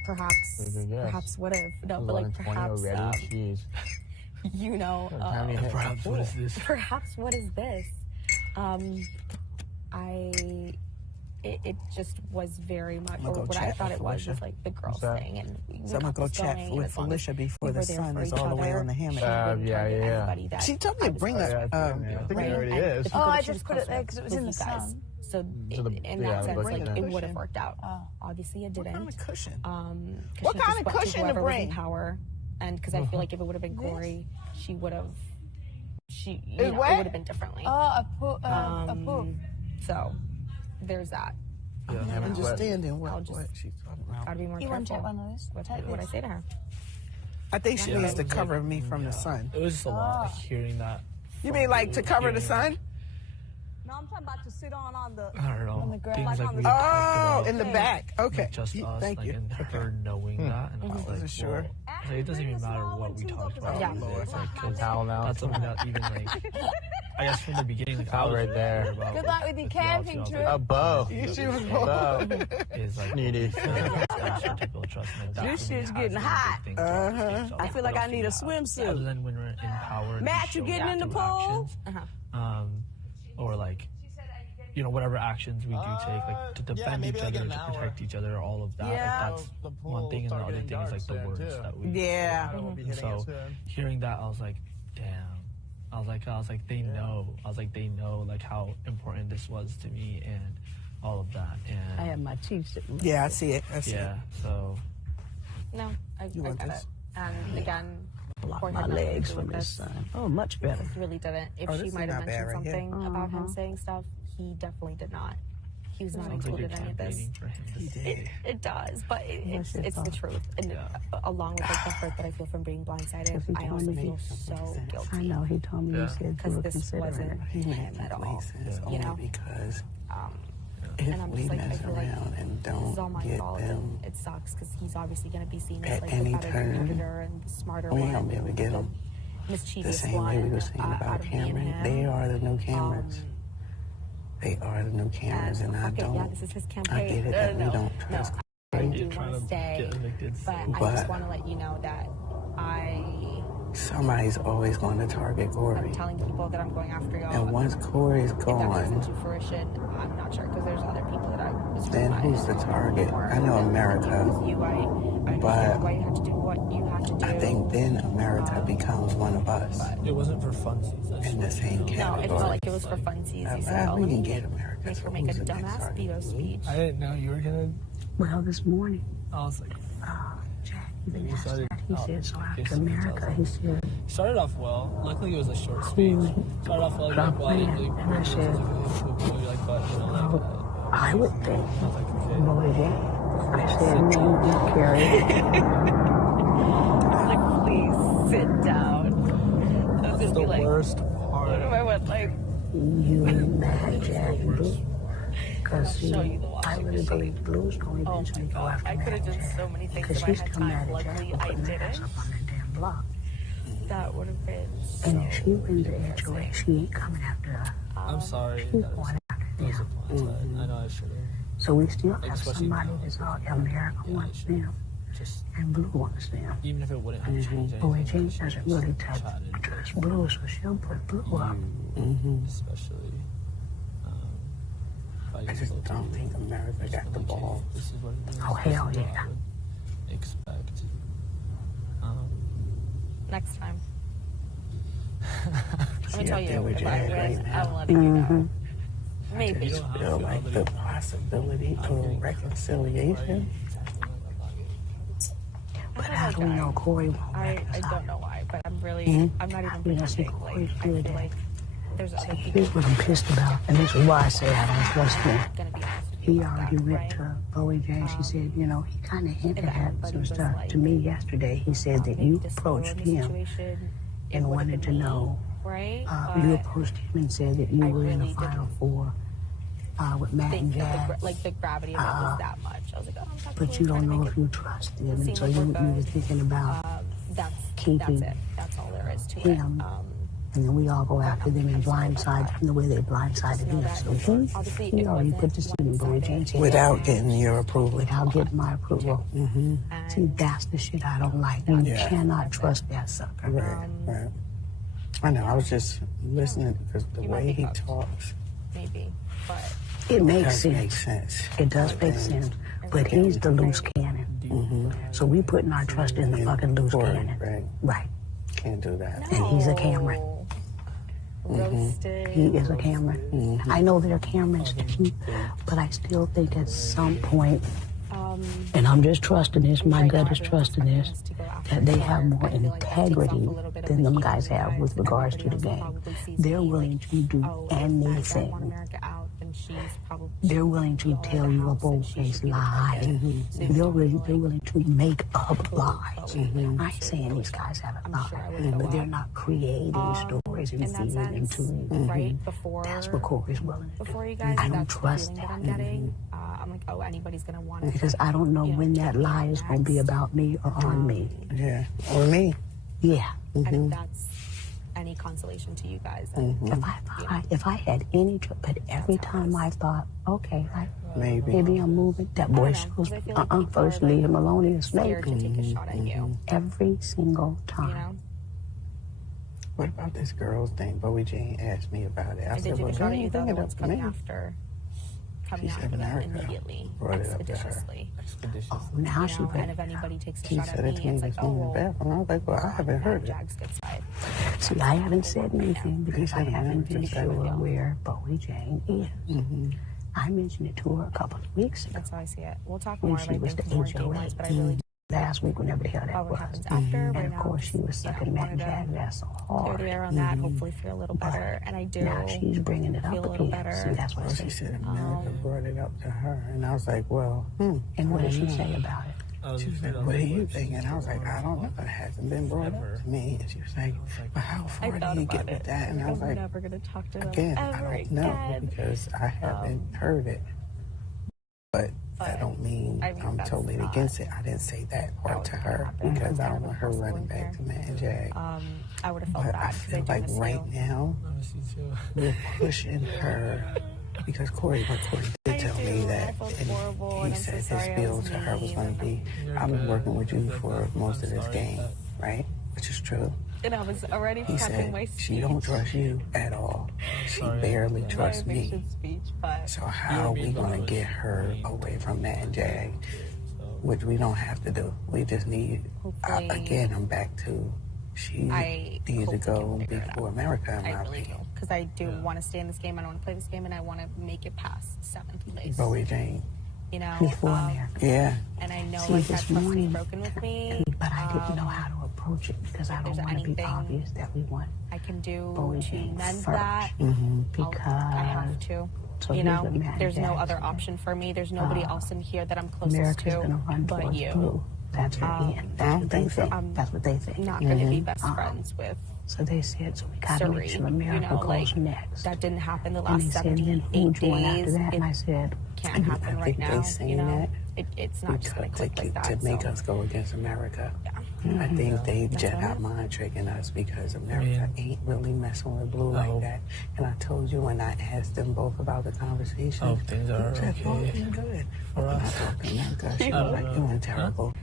perhaps would have no, but like 11:20 perhaps already. Jeez. you know, Time you hit. Perhaps what is this? perhaps what is this? It just was very much, gonna or go what I chat thought with it was Felicia. like the girls that? thing, and we So I'm gonna got go this chat going, and with as long as Felicia before we the were there sun for is each all the way other, on the hammock. she wouldn't Yeah, target yeah. anybody that She told me I to was bring close up. with. I think Right? it already And is. the people Oh, that I she was just put close it there with 'cause it was was in you the guys. sun. So in yeah, that sense, like like that. it would have worked out. Obviously, it What didn't. kind of cushion? What She kind just of went to cushion to whoever was in bring? power, and because I feel like if it would have been Corey, she would have. You It know, it wet? would have been differently. Oh, a pool. So there's that. Understanding I'll what just- she's talking about. Gotta be more You want to careful. take one of those? What I say to her. I think she Yeah, needs it to was cover like- me from the sun. It was just a lot like, hearing that. You mean like to cover the sun? No, I'm talking about to sit on the. I don't know. the ground. Things Like like on we the- talked Oh, about, in the back. Okay. like, just us, Thank like, you. and her knowing that, and I was like, sure. well, like, it doesn't even matter what we talked about. Yeah. It's like, 'cause Towel now. that's something that even like, I guess from the beginning, like, I Towel was right there. worried about Good luck with your camping reality. I trip. was A bow. She was Bow. is like Needy. to build trust. And that This for me shit's has getting been a big hot. thing throughout this game. So, I feel like what I else do need you a have? swimsuit. Other than when we're in power. and Matt, you show getting in the through pool? actions, or like, you know, whatever actions we do take, like to defend each other, to protect each other, all of that. Yeah. Like, that's one thing, and the other thing is like the words that we. Yeah. And so hearing that, I was like, damn. I was like, they know. I was like, they know like how important this was to me and all of that. And I have my teeth sitting. Yeah, I see it. I see yeah, so No, I want get this? it. And again, Block Corey my had nothing to legs do from with this this. sun. Oh, much better. Really didn't. If Oh, she this might is have not bad mentioned right here. something about him saying stuff, he definitely did not. He was not sounds like you're included in any of this. campaigning for him. He did. It does, but it's your the thought? truth. And along with like, the hurt that I feel from being blindsided, he I told also me feel he- so I guilty. know, he told me you Yeah. said you Because were this considering wasn't it. He made him at all. sense You only know? because And I'm If we just like, I mess feel like around and this is all don't my get fault, them and it sucks because he's obviously going to be seen as at like the any better turn, competitor and the smarter we one. ain't gonna be able to get them. The The mischievous same one way we were saying out about of me and Cameron. him. They are the new cameras. They are the new cameras, and I fuck it, don't. yeah, this is his I campaign. get it that we don't No, trust. I Corey. do You're want trying to to stay, get evicted. but I But- just want to let you know that Somebody's always going to target Corey. I'm telling people that I'm going after y'all. And once Corey's if that comes gone, into fruition, I'm not sure because there's other people that I was. then who's the target? I know America, You, I but understand why you have to do what you have to do. I think then America becomes one of us It wasn't for funsies. That's in the what, same you know. No, category. it's not like it was for funsies. You said, oh, we let can me get America. make So her make a who's the next dumbass target? veto speech. I didn't know you were gonna. Well, this morning, I was like, Jack even You asked started that. He out said, so kissing after each America, other. he said, started off well. Luckily, it was a short speech. Started off well. Drop Like, well, I didn't plan. really. And I said, like, but you know, like. I would think, I was like, okay. Boy, Jack. I said, no, you carry it. Like, please sit down. I was That's gonna the be like, worst part. what if I went like, You ain't mad, Jack. Because, see, show you the I washing really machine. believe Blue's going to oh my eventually go god, after I could have Matt done Jack. so many things Because if I she's had still time. mad at Jack Luckily, for I putting her ass didn't. up on that damn block. That would have been so. And if she wins the HOA, she ain't coming after her. I'm sorry. She's That going was after a them. plan. I know I should have. So we still have Especially somebody now. that's all America wants them Just and Blue wants them. even if it wouldn't have changed anything. Boy, I James should've doesn't just really trust chatted, Blue, so she'll put Blue up. especially. I just don't think America got the ball. This is what it is. Oh, hell This is what yeah. I would expect. Next time. Let me See, tell I you, feel with if I Jack win, right I'm now. letting you know. I Maybe. just feel like the possibility of reconciliation. But how do we know Corey won't I reconcile? don't know why, but I'm really, I'm not even Yeah, see, pretending. Like, Corey's I feel good. like there's other people Here's what I'm pissed about, and this is why I say I don't trust him. gonna be honest with you He about already that, went right? to Bowie James. He said, you know, he kind of hinted If at everybody some was stuff like, to me yesterday. He said that maybe you this approached little him situation, it and would've wanted to been me, know. right? You But approached him and said that you I were in the really Final didn't Four with Matt and think that Jack. the gravity of it was that much. I was like, oh, I'm talking But to you trying don't to know make if it you trust him, seem and so like you we're were good. thinking about That's keeping it. That's all there is to him. it. And then we all go after them and blindside from the way they blindsided know him. that So obviously he it already wasn't put the seed in Bowie James' head Without getting your approval. without getting my approval. And See, that's the shit I don't like. You Yeah. cannot trust that sucker. Right. I know. I was just listening because the You might way be he hooked. talks maybe, but It makes does sense. make sense. It does make sense. But he's the loose cannon. So we putting our trust in the fucking loose Corey, cannon. right. Right. Can't do that. And he's a Cameron. roasted. He is a Cameron. I know they're Camerons too, but I still think at some point, and I'm just trusting this, my Right gut now, is everyone's trusting expecting this, us to go after that they each have other. more I feel like that takes off a integrity little bit of than the them heat guys have because with regards to the everybody else game. probably sees They're me willing like, to do oh, if Matt want anything. America out, then she's probably They're willing to tell you a bold-faced lie. They're willing to make up lies. I ain't saying these guys haven't lied, but they're not creating stories and in that feeding them sense, to you. right before That's what Corey's willing to do. before you guys, I don't that's the trust feeling that I'm that. getting. I'm like, oh, anybody's gonna want to. Because I don't know when that lie is going to be about me or on me. Yeah. Or me. Yeah. And if that's any consolation to you guys, then, If I had any, but every time I thought, okay, maybe I'm moving, that boy goes, I feel like people first are, leave like, him alone, he's a snake. scared to take a shot at you. Every single time. You know. What about this girl's thing? Bowie Jane asked me about it. I And said, did you well, think girl, about it? you You thought bring it it was up to me. coming after She said them America immediately, brought it up to her. expeditiously. Oh, now You she know, put and if anybody takes a He shot said at it me, to me it's this like, oh, morning in the well, bathroom. I was like, well, I haven't heard it. Jack's good side. See, I haven't said anything because I said haven't been America said sure it. where Bowie Jane is. I mentioned it to her a couple of weeks ago That's how I see it. We'll talk when more she like was the more day HOA. wise, but I really Last week, whenever the hell that what was. happens after. Right And of now, course, she was sucking Matt and Jack's ass so clear hard. the air on that. Hopefully, feel a little better. And I do Now she's bringing it feel up a little again. better. See, that's what I Well, she said. said America brought it up to her. And I was like, well, And what did she say about it? She was like, what are you thinking? I was like, I don't know. It hasn't been brought up to me. And she was like, well, how I far thought do you about get it. with that? And I was I'm like, never gonna talk to them again, I ever don't know again. because I haven't heard it. But that don't mean I'm totally against it. I didn't say that part to her because I don't want her running back to Matt and Jag. I would have felt But bad. I feel like right now we're pushing her because Corey did tell me that, and he said his bill to her was going to be, I've been working with you for most of this game, right? Which is true. And I was already He prepping said my speech. she don't trust you at all. She barely trusts me. Speech, but So how are we going to get her away from Matt and Jag? Which we don't have to do. We just need, again, I'm back to, she needs to go before America, in my opinion. Because I do want to stay in this game. I don't want to play this game, and I want to make it past 7th place. Bowie Jane. You know, Before America. Yeah. and I know See, like this that trust is morning- broken with me. But I didn't know how to approach it because I don't there's want to be anything obvious that we want I can do Bowie to Jane mend first. that. Because I have to. so You here's know, what Matt there's no Jackson other said. option for me. There's nobody else in here that I'm closest America's to going to run but towards you. blue. That's her end. That's what they think. That's what they think. Not going to be best friends with So they said, so we got to make Surrey. sure America You know, goes like, next. that didn't happen the And last they said, then 78 who joined after days. that? And I It said, can't happen right now. saying You know, that it's not just going to click like that. to make so. us go against America. Yeah. I think they That's jet what out it is. mind tricking us because America ain't really messing with blue like that. And I told you when I asked them both about the conversation. Oh, things are they said, oh, okay. things good. For When I us. talked to America, she was like, you're doing terrible.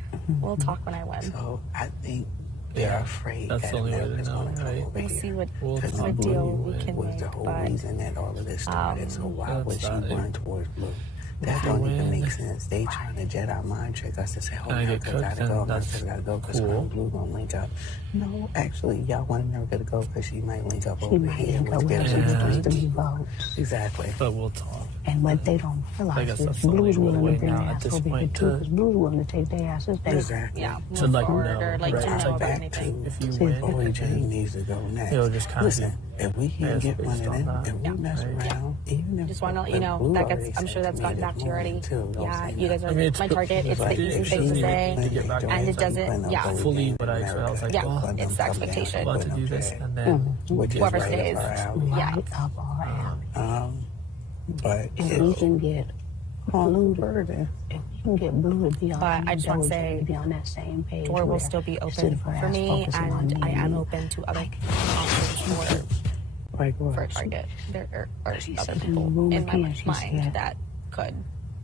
We'll talk when I win. So I think they're afraid That's that the only way to America's know, going to come right? over We'll here. see what We'll Because talk. deal blue we can was make. the whole But reason that all of this started. So why would she That's run towards blue? That don't even make sense. They trying to jet out mind trick us to say, oh, And I get America cooked, gotta and go, that's America gotta go, because cool. blue gonna link up. No, actually, y'all want America to go because she might link up she over might here, end up which with gives some her Yeah. supposed to the be votes. Exactly. But we'll talk. And what they don't I realize guess is that's the Blue's only willing way to bring now their at ass this over here point too, to- because Blue's willing to take their asses down. Exactly. Yeah, To move like forward know, or like right? to It's know like about back anything. to If you See, win, Bowie Jane needs to go next. it'll just kind of Listen, if we can Yeah, get it's one of based on them that. and we mess around, even if Just want to let you but know Blue that already gets. I'm said sure that's to me gotten this back to you already. morning, too. Don't Yeah, say you guys nothing. are I mean, it's my cool. target. It's Like, the easiest thing to say, to get back and it on doesn't. Yeah, fully, but I was like, Yeah, well, it's the expectation. I'm about to do this, and then Which is Whoever right stays. up our alley. Yeah. Right up our alley. But If we can get Blue to, if we can get Blue to be on, But I just wanna Bowie say, Jane to be on that same page. door will where still be instead open of her for ass me, focusing on and I am you, open to other options like for what? Target. There are She other said in the people room in my again, she mind said- that could,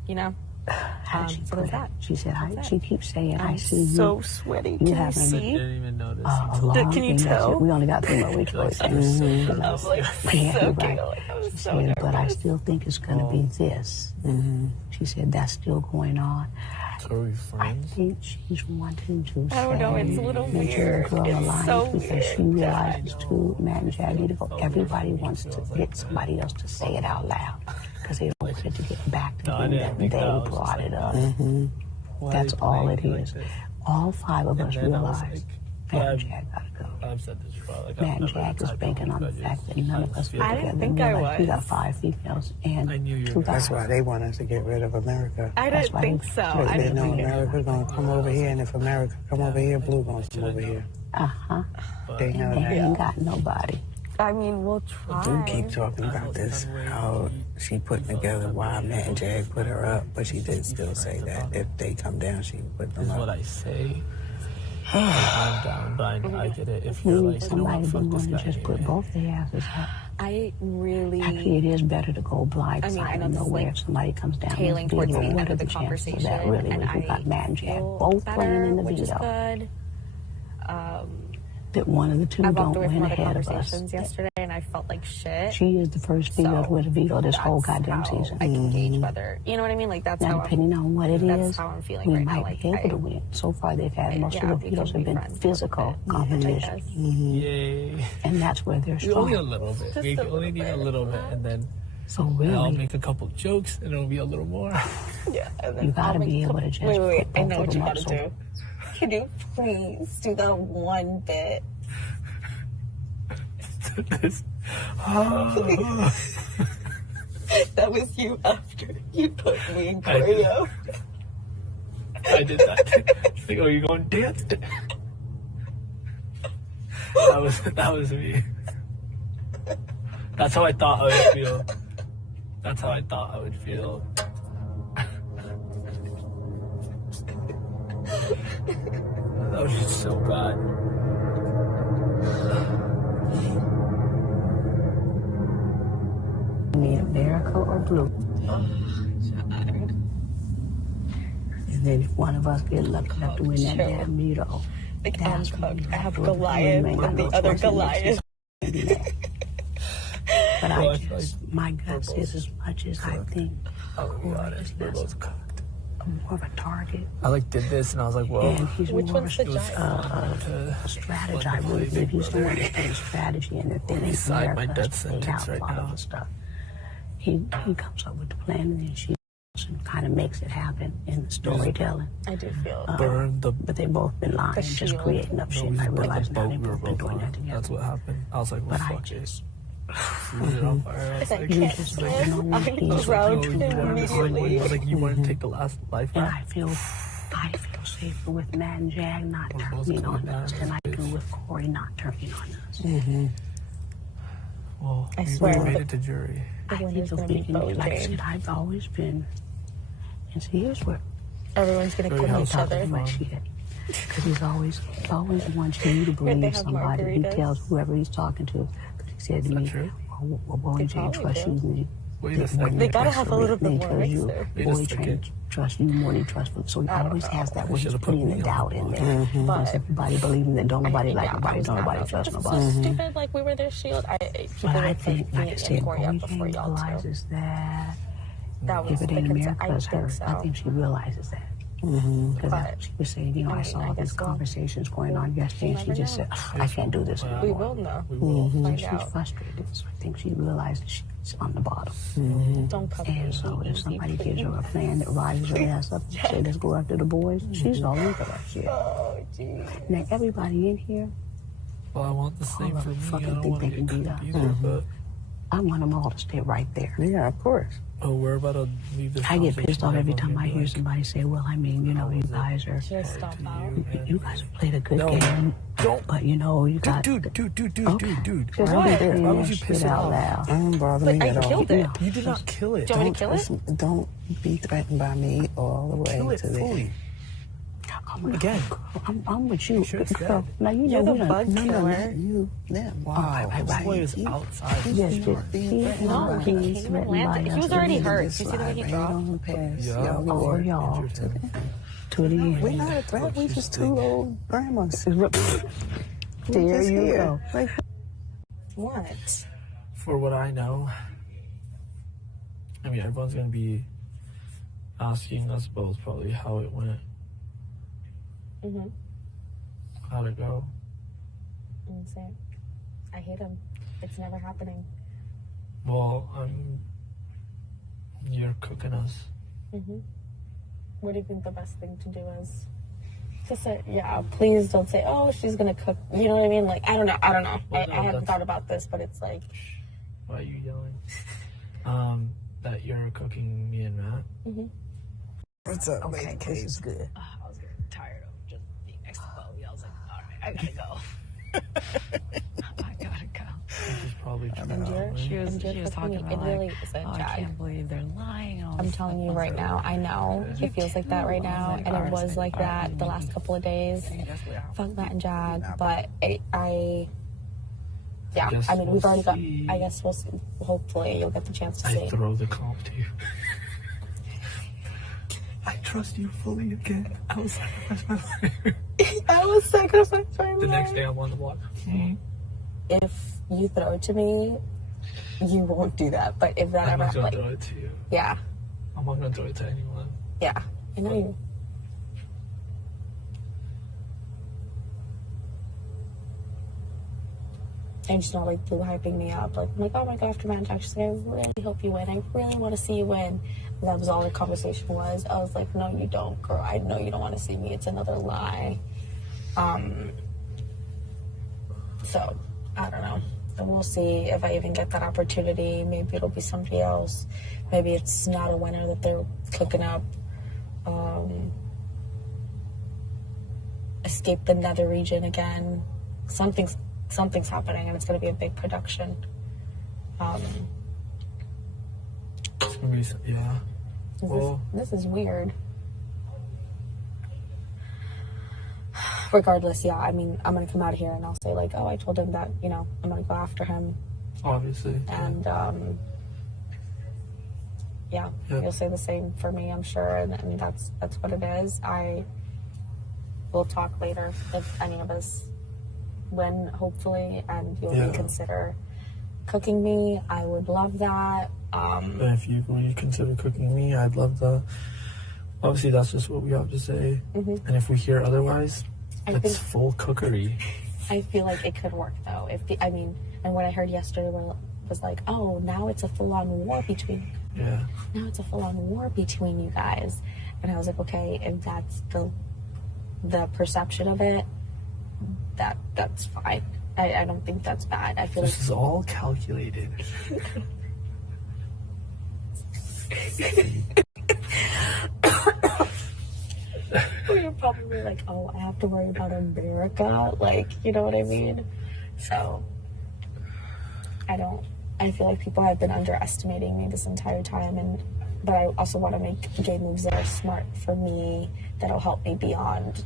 you know. How did she so put there's it? that. She said, That's she it. keeps saying, I I'm see so you. sweaty. You Can you haven't- see? didn't even notice. A until- long Can you thing. That's tell? it. We only got 3 more weeks before it's ended. I'm like Yeah, so you're cute. right. Like, I was She so said, but I nervous. still think it's going to be this. She said, that's still going on. So are we I friends? think she's wanting to I don't know, it's a little mention the weird. Girl It's Alliance so because she weird. realizes too, Matt and Chad need to go. Everybody wants to get somebody else to say it out loud because they don't want it to get back to No, I them didn't that think they that. I was just brought like, it up. Why That's are they all playing it me like is. this? All 5 of us And then I was realize like, Matt and I've- Chad gotta go. I've said this before. Like, Matt I've and never Jack been is the type banking on the who fact that none of us feel were I like- didn't together. think We're I like, we was. got 5 females and I knew you were 2 gonna- That's guys. why they want us to get rid of America. I That's didn't why think they- so. Because I they didn't know think it. America's gonna come over here, and if America come over here, Blue gonna come over here. Uh-huh. They know They that. ain't got nobody. I mean, we'll try. Do keep talking about this, how she put together why Matt and Jag put her up, but she did still say that if they come down, she would put them Is what up. I say. Like, I'm down, but I get it. If We you're need like, you know somebody what, to fuck be this willing to guy just put anyway. both their asses up. I really. Actually, it is better to go blind. I mean, I know don't this know is, where like, if somebody comes down tailing and towards the what end are of the chances conversation, of that really and was we got I Matt and Jack feel both playing better, in the which is veto. good. That one of the two I don't walked away from win other ahead of us. conversations yesterday, and I felt like shit. She is the first female So, to veto this whole that's goddamn how season. I can gauge whether, you know what I mean? Like, that's Now, how depending on what it that's is, how I'm feeling we right now. might Like, be able I- to win. So far, they've had most yeah, of the we can vetoes be have been friends a physical little bit, I competition, guess. Yay. and that's where they're Only a strong. little bit. Just We a only need a little bit, and then So I'll really, make a couple jokes, and it'll be a little more. Yeah, and then you got I'll to make be a able couple- to just Wait. put I both know of what you them up. gotta So do. Can you please do that one bit? That was you after you put me in I did. choreo. I did that. She's like, oh, you going to dance? That was me. That's how I thought I would feel. That's how I thought I would feel. That was just so bad. You need America or blue. And then if one of us get lucky enough to win that damn veto, Like, I'm that's when cooked. you I have to do it. Goliath You ain't got and no the other choice in this. Goliath. But Well, I I feel just, like my gut says as much as I think Oh, God, we're both cooked. more of a target. I like did this and I was like, well, And he's Which more of one's a the giant? strategist. I really believe he's the one that thinks strategy and the thing is Beside my America death has to lay sentence out a right lot now. of the stuff. He comes up with the plan and then she kind of makes it happen in the storytelling. I do feel burn the But they've both been lying, just shield. creating up shit. And I realized now boat they've we were both been both doing on. that together. That's what happened. I was like, well, But I fuck it. just, Lit it on fire. I was like, you can't just swim. don't know when I he's drowned you wanted to immediately. I was like, you want to take the last life And out? I feel safer with Matt and Jag not turning on us than I do with Corey not turning on us. Well, I we swear. made it to jury. The I think winner's of gonna be thinking, like I Bojang. said, I've always been, and see, here's where Everyone's gonna Very kill each helpful. other. much shit. Because he's always wants you to they believe have somebody. He margaritas? tells whoever he's talking to. Because he said to me, true? well, boy, Jane probably trusts do. you. Wait a second. They gotta have a little bit more Because you, mixer. Wait a boy, second. Jane trusts you more than trust me. So he always has that where he's should've put putting me the on doubt the in block. there. But Because everybody believing that don't nobody like nobody, don't nobody trust This is nobody. so stupid. Like, we were their shield. But I think, like I me said, and Corey up boy, before Jane y'all too. realizes that That was if it ain't the America, concern. it's her. so. I think she realizes that. Because But, she was saying, you know, I I saw mean, I these guess we'll- conversations going on yesterday, and she never just know. said, I can't do this We anymore. will know. We will. Find She's out. frustrated. So I think she realizes she's on the bottom. Don't come And so if somebody gives her a plan that rises her ass up and say, let's go after the boys, she's all over that shit. Oh, geez. Now, everybody in here, Well, I want the same All for of me. I fucking don't think want to they can get beat cooked us. either, but I want them all to stay right there. Yeah, of course. oh, we're about to leave this. I get pissed off every conversation, time I hear everyone's somebody say, well, I mean, you know, you guys are, Just stop out. you guys have played a good No, game. don't. But, you know, you got... Dude. Okay. Dude. Just Why? keep saying Why that would you shit piss it out off? loud. Don't bother But me I at all. killed it. You did not kill it. Do you want me to kill it? Don't be threatened by me all the way Kill it to the fully. end. Again. I'm with you. sure it's Girl, dead. now, you You're know the we bug done... No, killer. not you. Them. Wow. The boy is outside. Yes, Being threatened No, by he us. came and landed. He was already hurt. Just You see the way he slide right dropped? on past Yeah. y'all. For Lord. y'all. Interesting. To the end. We're not a threat. We just two old grandmas. There just you here. go. Like, What? For what I know, I mean, everyone's gonna be asking us both probably how it went, how'd it go. Insane. I hate him. It's never happening. Well, you're cooking us. What do you think the best thing to do is? To say, yeah, please don't say, oh, she's gonna cook. You know what I mean? Like, I don't know. Well, I no, hadn't that's- thought about this, but it's like, Why are you yelling? That you're cooking me and Matt. what's up, Okay, lady this Kate? is good. I was getting tired of just being next to Chloe. I was like, all right, I gotta go. I gotta go. Which is probably true. Endure. She was Endure talking cooking. about It really like, isn't, oh, I Jag. can't believe they're lying. All I'm this telling you stuff. right now, I know it feels like that right now, and it was like that the last couple of days. Fuck Matt and Jag, but yeah, Guess I mean, we've we'll already got, see. I guess we'll see. Hopefully you'll get the chance to I see. throw the comp to you. I trust you fully again. I will sacrifice my life. I was sacrificing my The next life. day I'm on the block. If you throw it to me, you won't do that. But if that I'm ever, not gonna like, throw it to you. yeah, I'm not gonna throw it to anyone. yeah, I know you. And she's not like blue hyping me up. Like, I'm like, oh my god, after Matt Jack, she's like, I really hope you win. I really want to see you win. And that was all the conversation was. I was like, no, you don't, girl. I know you don't want to see me. It's another lie. So, I don't know. And we'll see if I even get that opportunity. Maybe it'll be somebody else. Maybe it's not a winner that they're cooking up. Escape the nether region again. Something's happening, and it's going to be a big production. It's gonna be, yeah. Well, This is weird. regardless, yeah, I mean, I'm gonna come out of here and I'll say like, oh, I told him that, you know, I'm gonna go after him. Obviously. And yeah, you'll say the same for me, I'm sure, and that's what it is. I will talk later if any of us win, hopefully, and you'll reconsider cooking me. I would love that. And if you reconsider cooking me, I'd love that. Obviously, that's just what we have to say. And if we hear otherwise, it's full cookery. I feel like it could work though. And what I heard yesterday was like, oh, now it's a full-on war between. Yeah. Now it's a full-on war between you guys, and I was like, okay, if that's the perception of it, that's fine. I don't think that's bad. I feel this is all calculated. You're probably like, oh, I have to worry about America, like, you know what I mean? So I feel like people have been underestimating me this entire time, but I also want to make gay moves that are smart for me, that'll help me beyond